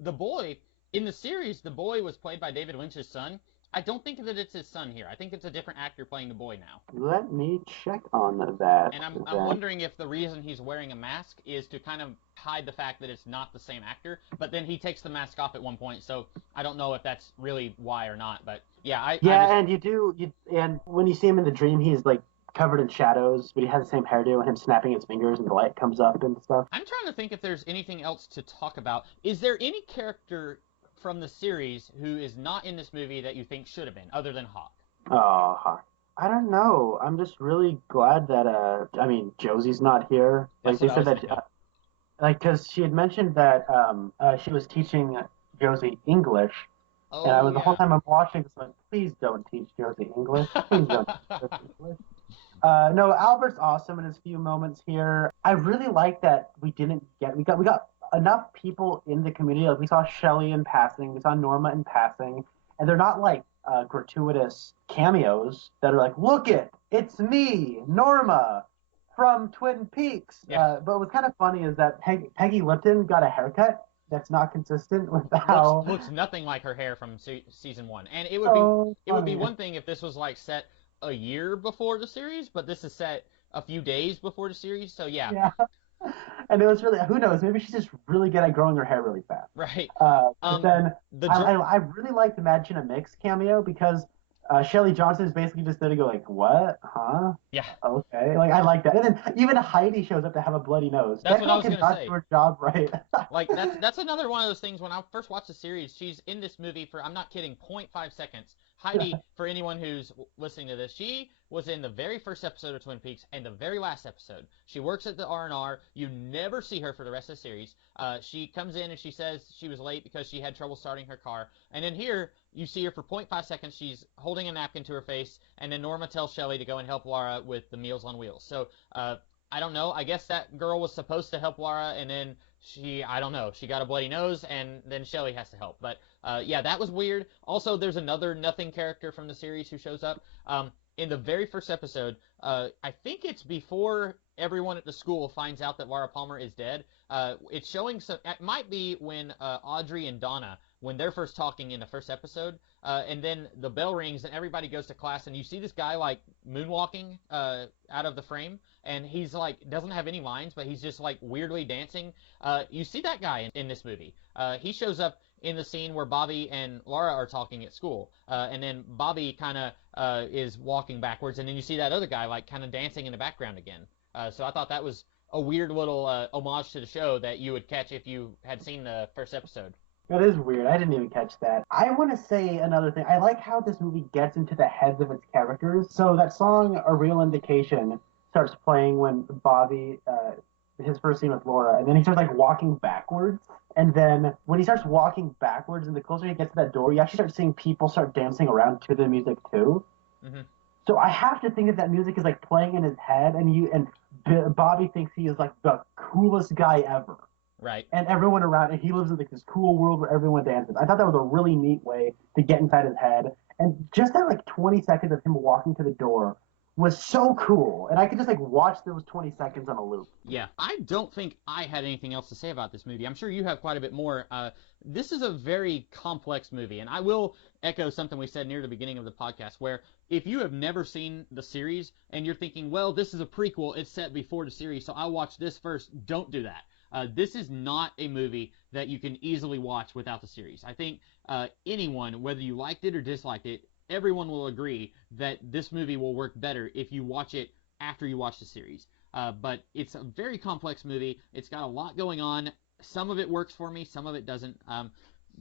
The boy in the series, the boy was played by David Lynch's son. I don't think that it's his son here. I think it's a different actor playing the boy now. Let me check on that. And I'm wondering if the reason he's wearing a mask is to kind of hide the fact that it's not the same actor. But then he takes the mask off at one point, so I don't know if that's really why or not. But yeah, and when you see him in the dream, he's like covered in shadows, but he has the same hairdo and him snapping his fingers and the light comes up and stuff. I'm trying to think if there's anything else to talk about. Is there any character from the series who is not in this movie that you think should have been, other than Hawk? Oh, Hawk. I don't know. I'm just really glad that Josie's not here. Like they said that, because she had mentioned that she was teaching Josie English, and I was the whole time I'm watching this like, please don't teach Josie English. Please don't teach Josie English. No, Albert's awesome in his few moments here. I really like that we got enough people in the community. Like we saw Shelley in passing, we saw Norma in passing, and they're not like gratuitous cameos that are like, look it's me, Norma from Twin Peaks. Yeah. But what's kind of funny is that Peggy Lipton got a haircut that's not consistent with how looks nothing like her hair from season 1. And it would be one thing if this was like set a year before the series, but this is set a few days before the series, so yeah. And it was really, who knows, maybe she's just really good at growing her hair really fast. Right. But then I really liked the Imagine a Mix cameo because Shelley Johnson is basically just there to go like, what? Huh? Yeah, Okay. Like, I like that. And then even Heidi shows up to have a bloody nose. that's That what I girl was gonna cannot do say. her job right. Like that's another one of those things. When I first watched the series, she's in this movie for, I'm not kidding, 0.5 seconds. Heidi, for anyone who's listening to this, she was in the very first episode of Twin Peaks and the very last episode. She works at the R&R. You never see her for the rest of the series. She comes in and she says she was late because she had trouble starting her car. And then here you see her for 0.5 seconds. She's holding a napkin to her face, and then Norma tells Shelley to go and help Laura with the Meals on Wheels. So I don't know. I guess that girl was supposed to help Laura, and then I don't know, she got a bloody nose, and then Shelley has to help. But yeah, that was weird. Also, there's another nothing character from the series who shows up. In the very first episode, I think it's before everyone at the school finds out that Laura Palmer is dead. It's showing some. It might be when Audrey and Donna, when they're first talking in the first episode, and then the bell rings and everybody goes to class, and you see this guy like moonwalking out of the frame, and he's like doesn't have any lines, but he's just like weirdly dancing. You see that guy in this movie. He shows up in the scene where Bobby and Laura are talking at school, and then Bobby kind of is walking backwards, and then you see that other guy like kind of dancing in the background again. So I thought that was a weird little homage to the show that you would catch if you had seen the first episode. That is weird. I didn't even catch that. I want to say another thing. I like how this movie gets into the heads of its characters. So that song, A Real Indication, starts playing when Bobby, his first scene with Laura, and then he starts like walking backwards. And then when he starts walking backwards, and the closer he gets to that door, you actually start seeing people start dancing around to the music too. Mm-hmm. So I have to think that that music is like playing in his head, and Bobby thinks he is like the coolest guy ever. Right. And everyone around, and he lives in like this cool world where everyone dances. I thought that was a really neat way to get inside his head. And just that like 20 seconds of him walking to the door was so cool. And I could just like watch those 20 seconds on a loop. Yeah, I don't think I had anything else to say about this movie. I'm sure you have quite a bit more. This is a very complex movie, and I will echo something we said near the beginning of the podcast, where if you have never seen the series and you're thinking, well, this is a prequel, it's set before the series, so I'll watch this first, don't do that. This is not a movie that you can easily watch without the series. I think anyone, whether you liked it or disliked it, everyone will agree that this movie will work better if you watch it after you watch the series. But it's a very complex movie. It's got a lot going on. Some of it works for me, some of it doesn't.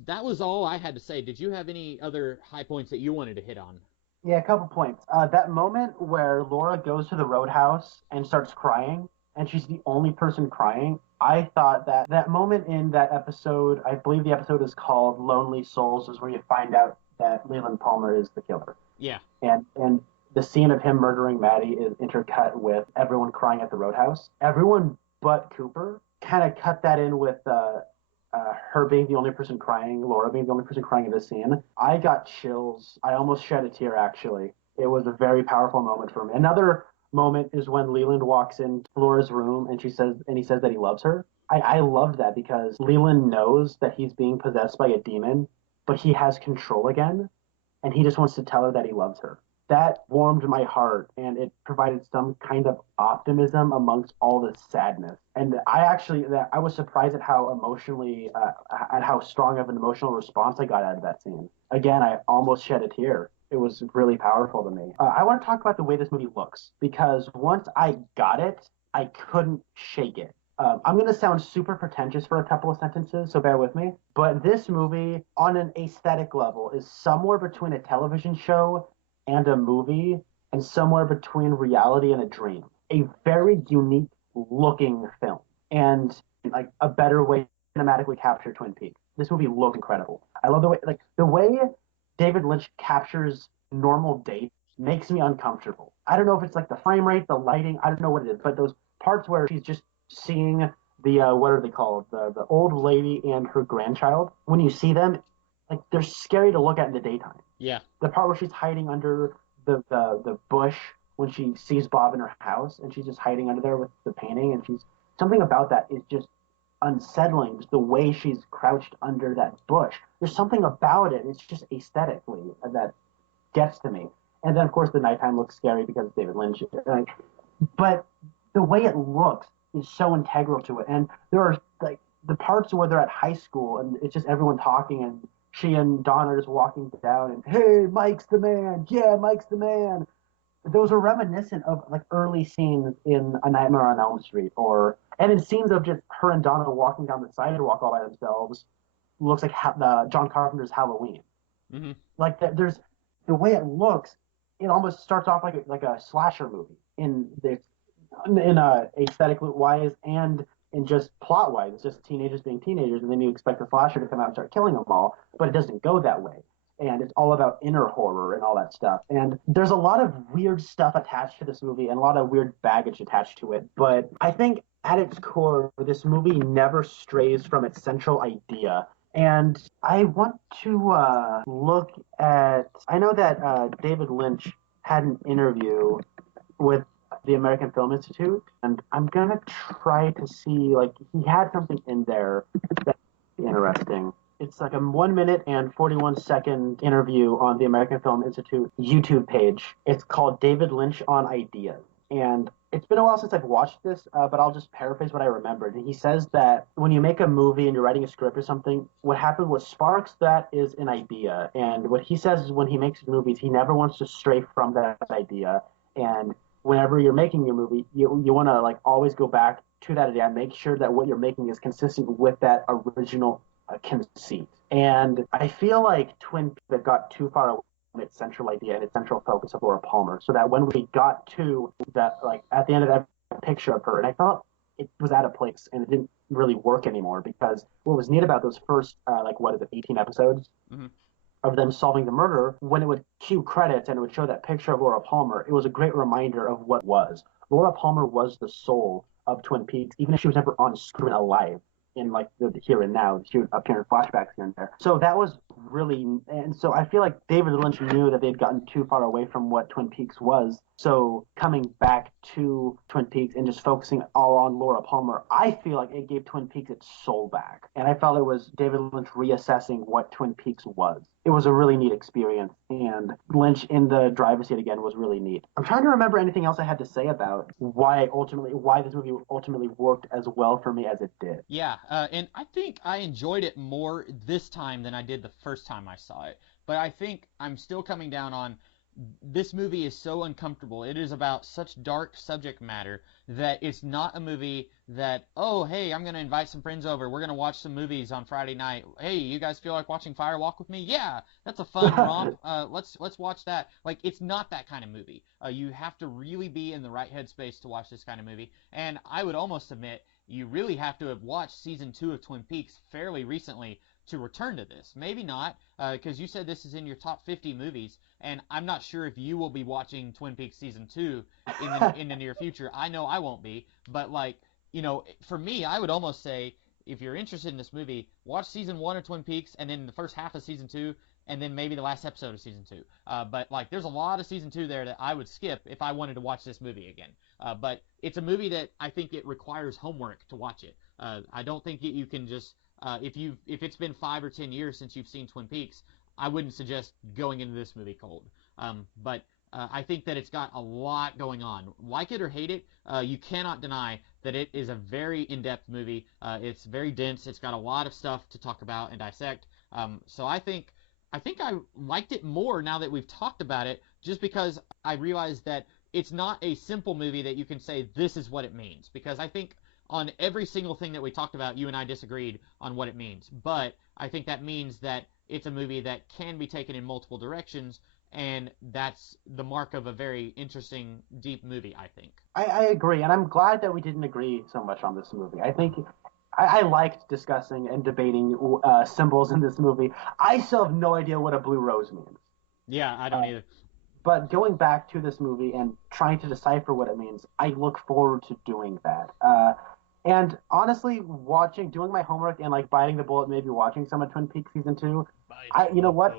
That was all I had to say. Did you have any other high points that you wanted to hit on? Yeah, a couple points. That moment where Laura goes to the roadhouse and starts crying, and she's the only person crying, I thought that that moment in that episode, I believe the episode is called Lonely Souls, is where you find out that Leland Palmer is the killer. Yeah. And the scene of him murdering Maddie is intercut with everyone crying at the roadhouse. Everyone but Cooper kind of cut that in with her being the only person crying, Laura being the only person crying in this scene. I got chills. I almost shed a tear, actually. It was a very powerful moment for me. Another moment is when Leland walks in Laura's room and he says that he loves her. I loved that because Leland knows that he's being possessed by a demon, but he has control again, and he just wants to tell her that he loves her. That warmed my heart, and it provided some kind of optimism amongst all the sadness. And I was surprised at how at how strong of an emotional response I got out of that scene. Again, I almost shed a tear. It was really powerful to me. I want to talk about the way this movie looks, because once I got it, I couldn't shake it. I'm going to sound super pretentious for a couple of sentences, so bear with me. But this movie, on an aesthetic level, is somewhere between a television show and a movie, and somewhere between reality and a dream. A very unique looking film, and like a better way to cinematically capture Twin Peaks. This movie looked incredible. I love the way David Lynch captures normal dates makes me uncomfortable. I don't know if it's like the frame rate, the lighting, I don't know what it is, but those parts where she's just seeing the what are they called? The old lady and her grandchild. When you see them, like they're scary to look at in the daytime. Yeah. The part where she's hiding under the bush when she sees Bob in her house, and she's just hiding under there with the painting, and she's something about that is just unsettling. Just the way she's crouched under that bush. There's something about it. It's just aesthetically that gets to me. And then of course the nighttime looks scary because it's David Lynch. But the way it looks is so integral to it. And there are like the parts where they're at high school and it's just everyone talking and she and Donna are just walking down and, hey, Mike's the man. Yeah, Mike's the man. Those are reminiscent of like early scenes in A Nightmare on Elm Street, and in scenes of just her and Donna walking down the sidewalk all by themselves. Looks like John Carpenter's Halloween. Mm-hmm. Like that, there's the way it looks. It almost starts off like a slasher movie in aesthetic wise and in just plot wise. It's just teenagers being teenagers, and then you expect the slasher to come out and start killing them all, but it doesn't go that way. And it's all about inner horror and all that stuff. And there's a lot of weird stuff attached to this movie and a lot of weird baggage attached to it. But I think at its core, this movie never strays from its central idea. And I want to look at. I know that David Lynch had an interview with the American Film Institute, and I'm gonna try to see, like, he had something in there that's interesting. It's like a 1 minute and 41-second interview on the American Film Institute YouTube page. It's called David Lynch on Ideas. And it's been a while since I've watched this, but I'll just paraphrase what I remembered. He says that when you make a movie and you're writing a script or something, what sparks that is an idea. And what he says is when he makes movies, he never wants to stray from that idea. And whenever you're making your movie, you want to like always go back to that idea and make sure that what you're making is consistent with that original conceit. And I feel like Twin Peaks got too far away from its central idea and its central focus of Laura Palmer, so that when we got to that, like at the end of that picture of her, and I thought it was out of place and it didn't really work anymore, because what was neat about those first 18 episodes of them solving the murder, when it would cue credits and it would show that picture of Laura Palmer, it was a great reminder of what was. Laura Palmer was the soul of Twin Peaks, even if she was never on screen alive in like the here and now. She would appear in flashbacks here and there. So that was really, and so I feel like David Lynch knew that they'd gotten too far away from what Twin Peaks was. So coming back to Twin Peaks and just focusing all on Laura Palmer, I feel like it gave Twin Peaks its soul back. And I felt it was David Lynch reassessing what Twin Peaks was. It was a really neat experience, and Lynch in the driver's seat again was really neat. I'm trying to remember anything else I had to say about why this movie ultimately worked as well for me as it did. Yeah, and I think I enjoyed it more this time than I did the first time I saw it. But I think I'm still coming down on this movie is so uncomfortable. It is about such dark subject matter that it's not a movie that, oh, hey, I'm going to invite some friends over. We're going to watch some movies on Friday night. Hey, you guys feel like watching Firewalk with me? Yeah, that's a fun romp. Let's watch that. Like, it's not that kind of movie. You have to really be in the right headspace to watch this kind of movie. And I would almost admit you really have to have watched season 2 of Twin Peaks fairly recently to return to this. Maybe not, because you said this is in your top 50 movies, and I'm not sure if you will be watching Twin Peaks season 2 in the near future. I know I won't be, but like, you know, for me, I would almost say if you're interested in this movie, watch season 1 of Twin Peaks and then the first half of season 2 and then maybe the last episode of season 2. But like, there's a lot of season 2 there that I would skip if I wanted to watch this movie again. But it's a movie that I think it requires homework to watch it. I don't think you can just if it's been 5 or 10 years since you've seen Twin Peaks, I wouldn't suggest going into this movie cold. But I think that it's got a lot going on. Like it or hate it, you cannot deny that it is a very in-depth movie. It's very dense. It's got a lot of stuff to talk about and dissect. So I think I liked it more now that we've talked about it, just because I realized that it's not a simple movie that you can say this is what it means. Because I think on every single thing that we talked about, you and I disagreed on what it means. But I think that means that it's a movie that can be taken in multiple directions, and that's the mark of a very interesting, deep movie, I think. I agree, and I'm glad that we didn't agree so much on this movie. I think I liked discussing and debating symbols in this movie. I still have no idea what a blue rose means. Yeah, I don't either. But going back to this movie and trying to decipher what it means, I look forward to doing that. And honestly, doing my homework and like biting the bullet, maybe watching some of Twin Peaks season 2. You know what?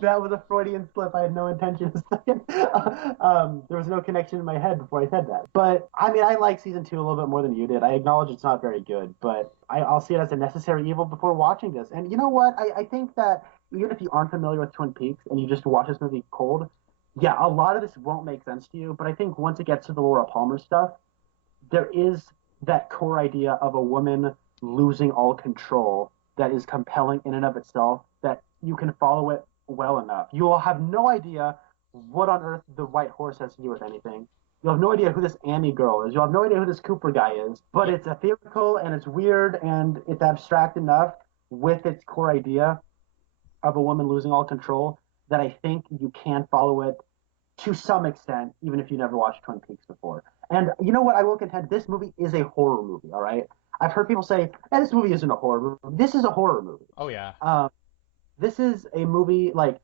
That was a Freudian slip. I had no intention of saying. There was no connection in my head before I said that. But I mean, I like season 2 a little bit more than you did. I acknowledge it's not very good, but I'll see it as a necessary evil before watching this. And you know what? I think that even if you aren't familiar with Twin Peaks and you just watch this movie cold, yeah, a lot of this won't make sense to you. But I think once it gets to the Laura Palmer stuff, there is that core idea of a woman losing all control that is compelling in and of itself that you can follow it well enough. You will have no idea what on earth the White Horse has to do with anything. You'll have no idea who this Annie girl is. You'll have no idea who this Cooper guy is. But it's ethereal and it's weird and it's abstract enough with its core idea of a woman losing all control that I think you can follow it to some extent, even if you never watched Twin Peaks before. And you know what? I will contend this movie is a horror movie, all right? I've heard people say, this movie isn't a horror movie. This is a horror movie. Oh, yeah. This is a movie, like,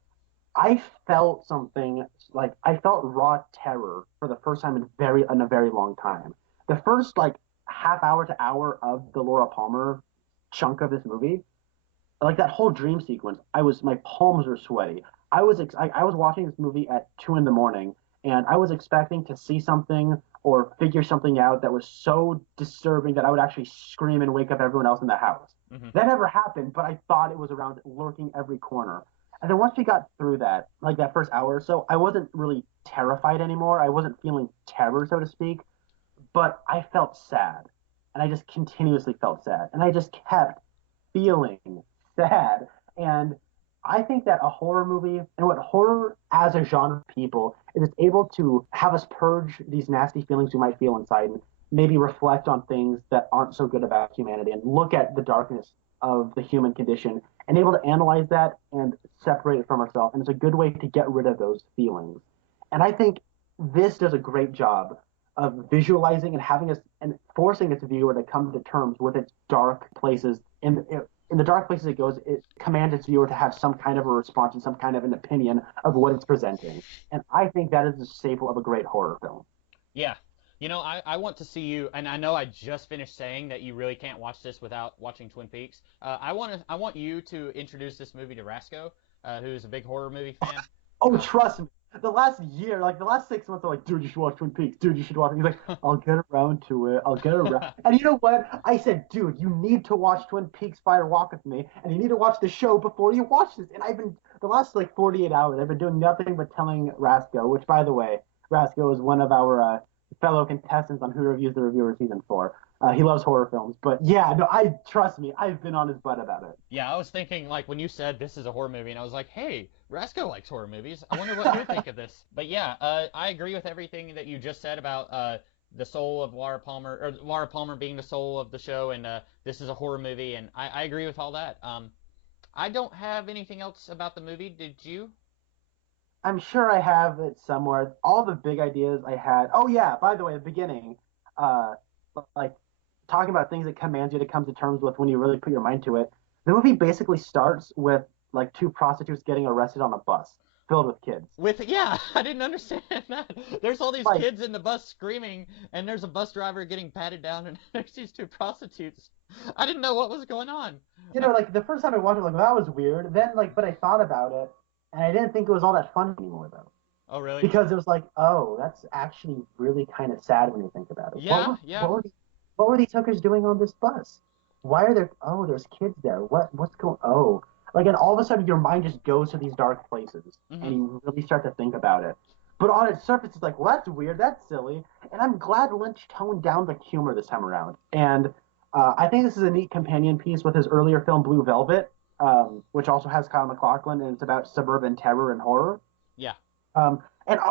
I felt something, like, I felt raw terror for the first time in a very long time. The first, like, half hour to hour of the Laura Palmer chunk of this movie, like that whole dream sequence, my palms were sweaty. I was watching this movie at 2 a.m, and I was expecting to see something or figure something out that was so disturbing that I would actually scream and wake up everyone else in the house. Mm-hmm. That never happened, but I thought it was around lurking every corner. And then once we got through that, like that first hour or so, I wasn't really terrified anymore. I wasn't feeling terror, so to speak, but I felt sad. And I just continuously felt sad. And I just kept feeling sad. And I think that a horror movie, and what horror as a genre of people, is it's able to have us purge these nasty feelings we might feel inside and maybe reflect on things that aren't so good about humanity and look at the darkness of the human condition and able to analyze that and separate it from ourselves. And it's a good way to get rid of those feelings. And I think this does a great job of visualizing and having us and forcing its viewer to come to terms with its dark places. In the dark places it goes, it commands its viewer to have some kind of a response and some kind of an opinion of what it's presenting. And I think that is the staple of a great horror film. Yeah. You know, I want to see you, and I know I just finished saying that you really can't watch this without watching Twin Peaks. I want you to introduce this movie to Rasco, who's a big horror movie fan. Oh, trust me. The last year, like the last 6 months, I'm like, dude, you should watch Twin Peaks. Dude, you should watch it. He's like, I'll get around to it. I'll get around. And you know what? I said, dude, you need to watch Twin Peaks Fire Walk with me, and you need to watch the show before you watch this. And I've been, the last like 48 hours, I've been doing nothing but telling Rasco, which, by the way, Rasco is one of our fellow contestants on Who Reviews the Reviewer season 4. He loves horror films, but yeah, no, trust me, I've been on his butt about it. Yeah, I was thinking, like, when you said this is a horror movie, and I was like, hey, Rasco likes horror movies. I wonder what he'd think of this. But yeah, I agree with everything that you just said about the soul of Laura Palmer, or Laura Palmer being the soul of the show, and this is a horror movie, and I agree with all that. I don't have anything else about the movie. Did you? I'm sure I have it somewhere. All the big ideas I had. Oh yeah, by the way, the beginning, like talking about things that commands you to come to terms with when you really put your mind to it. The movie basically starts with like 2 prostitutes getting arrested on a bus filled with kids. Yeah, I didn't understand that. There's all these kids in the bus screaming, and there's a bus driver getting patted down, and there's these 2 prostitutes. I didn't know what was going on. You know, like the first time I watched it, like that was weird. Then but I thought about it. And I didn't think it was all that fun anymore, though. Oh, really? Because it was like, oh, that's actually really kind of sad when you think about it. Yeah, What were these hookers doing on this bus? Why are there? Oh, there's kids there. What's going? Oh, like, and all of a sudden your mind just goes to these dark places, and you really start to think about it. But on its surface, it's like, well, that's weird, that's silly, and I'm glad Lynch toned down the humor this time around. And I think this is a neat companion piece with his earlier film Blue Velvet. Which also has Kyle MacLachlan, and it's about suburban terror and horror. Yeah. And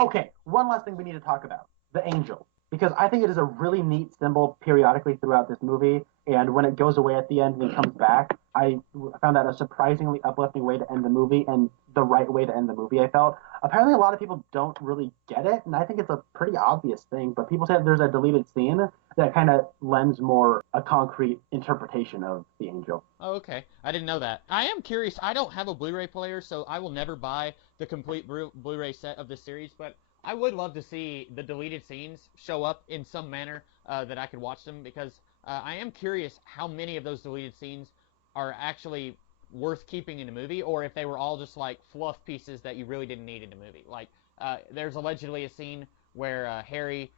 okay, one last thing we need to talk about. The angel. Because I think it is a really neat symbol periodically throughout this movie, and when it goes away at the end and it comes back, I found that a surprisingly uplifting way to end the movie, and the right way to end the movie, I felt. Apparently a lot of people don't really get it, and I think it's a pretty obvious thing, but people say there's a deleted scene that kind of lends more a concrete interpretation of the angel. Oh, okay. I didn't know that. I am curious. I don't have a Blu-ray player, so I will never buy the complete Blu-ray set of this series, but I would love to see the deleted scenes show up in some manner that I could watch them, because I am curious how many of those deleted scenes are actually worth keeping in a movie, or if they were all just like fluff pieces that you really didn't need in a movie. Like, there's allegedly a scene where Harry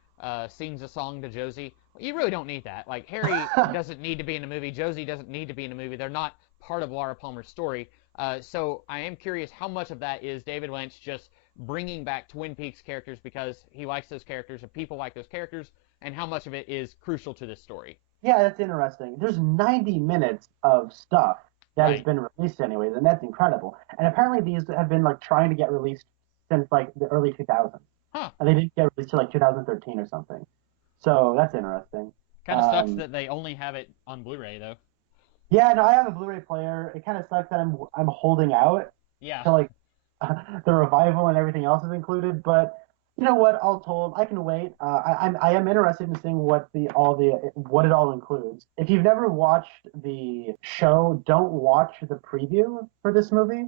sings a song to Josie. You really don't need that. Like, Harry doesn't need to be in a movie. Josie doesn't need to be in a movie. They're not part of Laura Palmer's story. So I am curious how much of that is David Lynch just bringing back Twin Peaks characters because he likes those characters and people like those characters, and how much of it is crucial to this story. Yeah, that's interesting. There's 90 minutes of stuff that has Right. been released anyways, and that's incredible. And apparently these have been like trying to get released since like the early 2000s, Huh. and they didn't get released till like 2013 or something. So that's interesting. Kind of sucks Um, that they only have it on Blu-ray though. yeah, no, I have a Blu-ray player. It kind of sucks that I'm holding out Yeah. till like the revival and everything else is included. But you know what? All told, I can wait. I am interested in seeing what it all includes. If you've never watched the show, don't watch the preview for this movie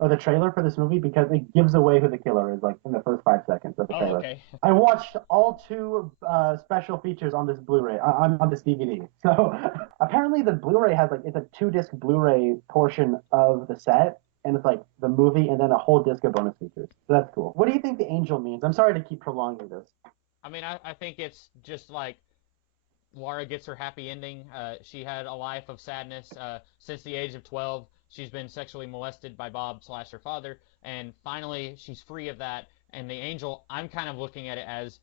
or the trailer for this movie because it gives away who the killer is like in the first 5 seconds of the Oh, trailer. okay. I watched all two special features on this Blu-ray on this DVD. So apparently the Blu-ray has like it's a 2 disc Blu-ray portion of the set and it's like the movie and then a whole disc of bonus features. So that's cool. What do you think the angel means? I'm sorry to keep prolonging this. I mean, I think it's just like Laura gets her happy ending. She had a life of sadness since the age of 12. She's been sexually molested by Bob slash her father, and finally she's free of that. And the angel, I'm kind of looking at it as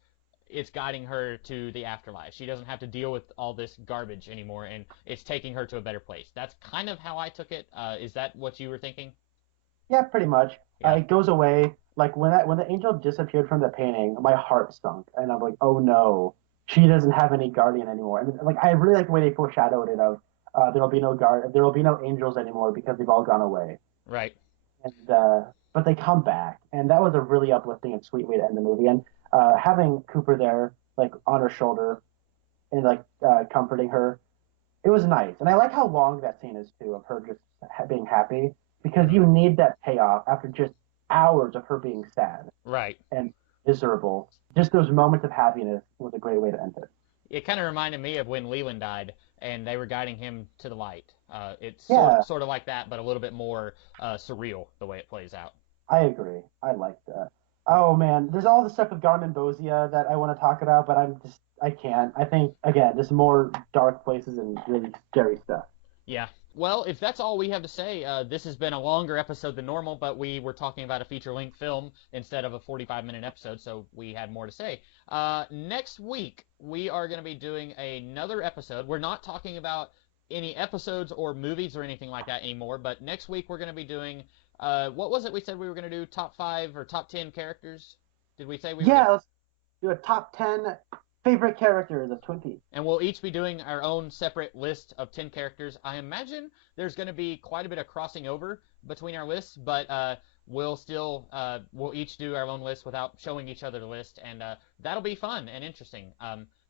it's guiding her to the afterlife. She doesn't have to deal with all this garbage anymore, and it's taking her to a better place. That's kind of how I took it. Is that what you were thinking? Yeah, pretty much. Yeah. It goes away. Like when the angel disappeared from the painting, my heart sunk, and I'm like, oh no, she doesn't have any guardian anymore. And like I really like the way they foreshadowed it of there will be no angels anymore because they've all gone away. Right. And but they come back, and that was a really uplifting and sweet way to end the movie. And having Cooper there, like on her shoulder, and like comforting her, it was nice. And I like how long that scene is too, of her just being happy, because you need that payoff after just hours of her being sad Right. and miserable. Just those moments of happiness was a great way to end it. It kind of reminded me of when Leland died and they were guiding him to the light. It's Yeah, sort of like that, but a little bit more surreal the way it plays out. I agree. I like that. Oh man, there's all the stuff with Garmin Bozia that I want to talk about, but I can't. I think again, there's more dark places and really scary stuff. Yeah. Well, if that's all we have to say, this has been a longer episode than normal, but we were talking about a feature-length film instead of a 45-minute episode, so we had more to say. Next week, we are going to be doing another episode. We're not talking about any episodes or movies or anything like that anymore, but next week we're going to be doing, what was it we said we were going to do? Top 5 or top 10 characters? Did we say we were going Yeah, to? let's do a top 10 favorite characters of Twin Peaks. And we'll each be doing our own separate list of 10 characters. I imagine there's going to be quite a bit of crossing over between our lists, but we'll each do our own list without showing each other the list, and that'll be fun and interesting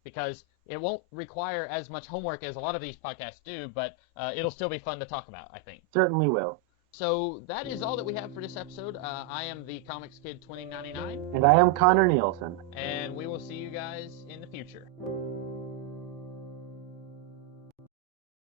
because it won't require as much homework as a lot of these podcasts do, but it'll still be fun to talk about, I think. Certainly will. So that is all that we have for this episode. I am the Comics Kid 2099, And I am Connor Nielsen. and we will see you guys in the future.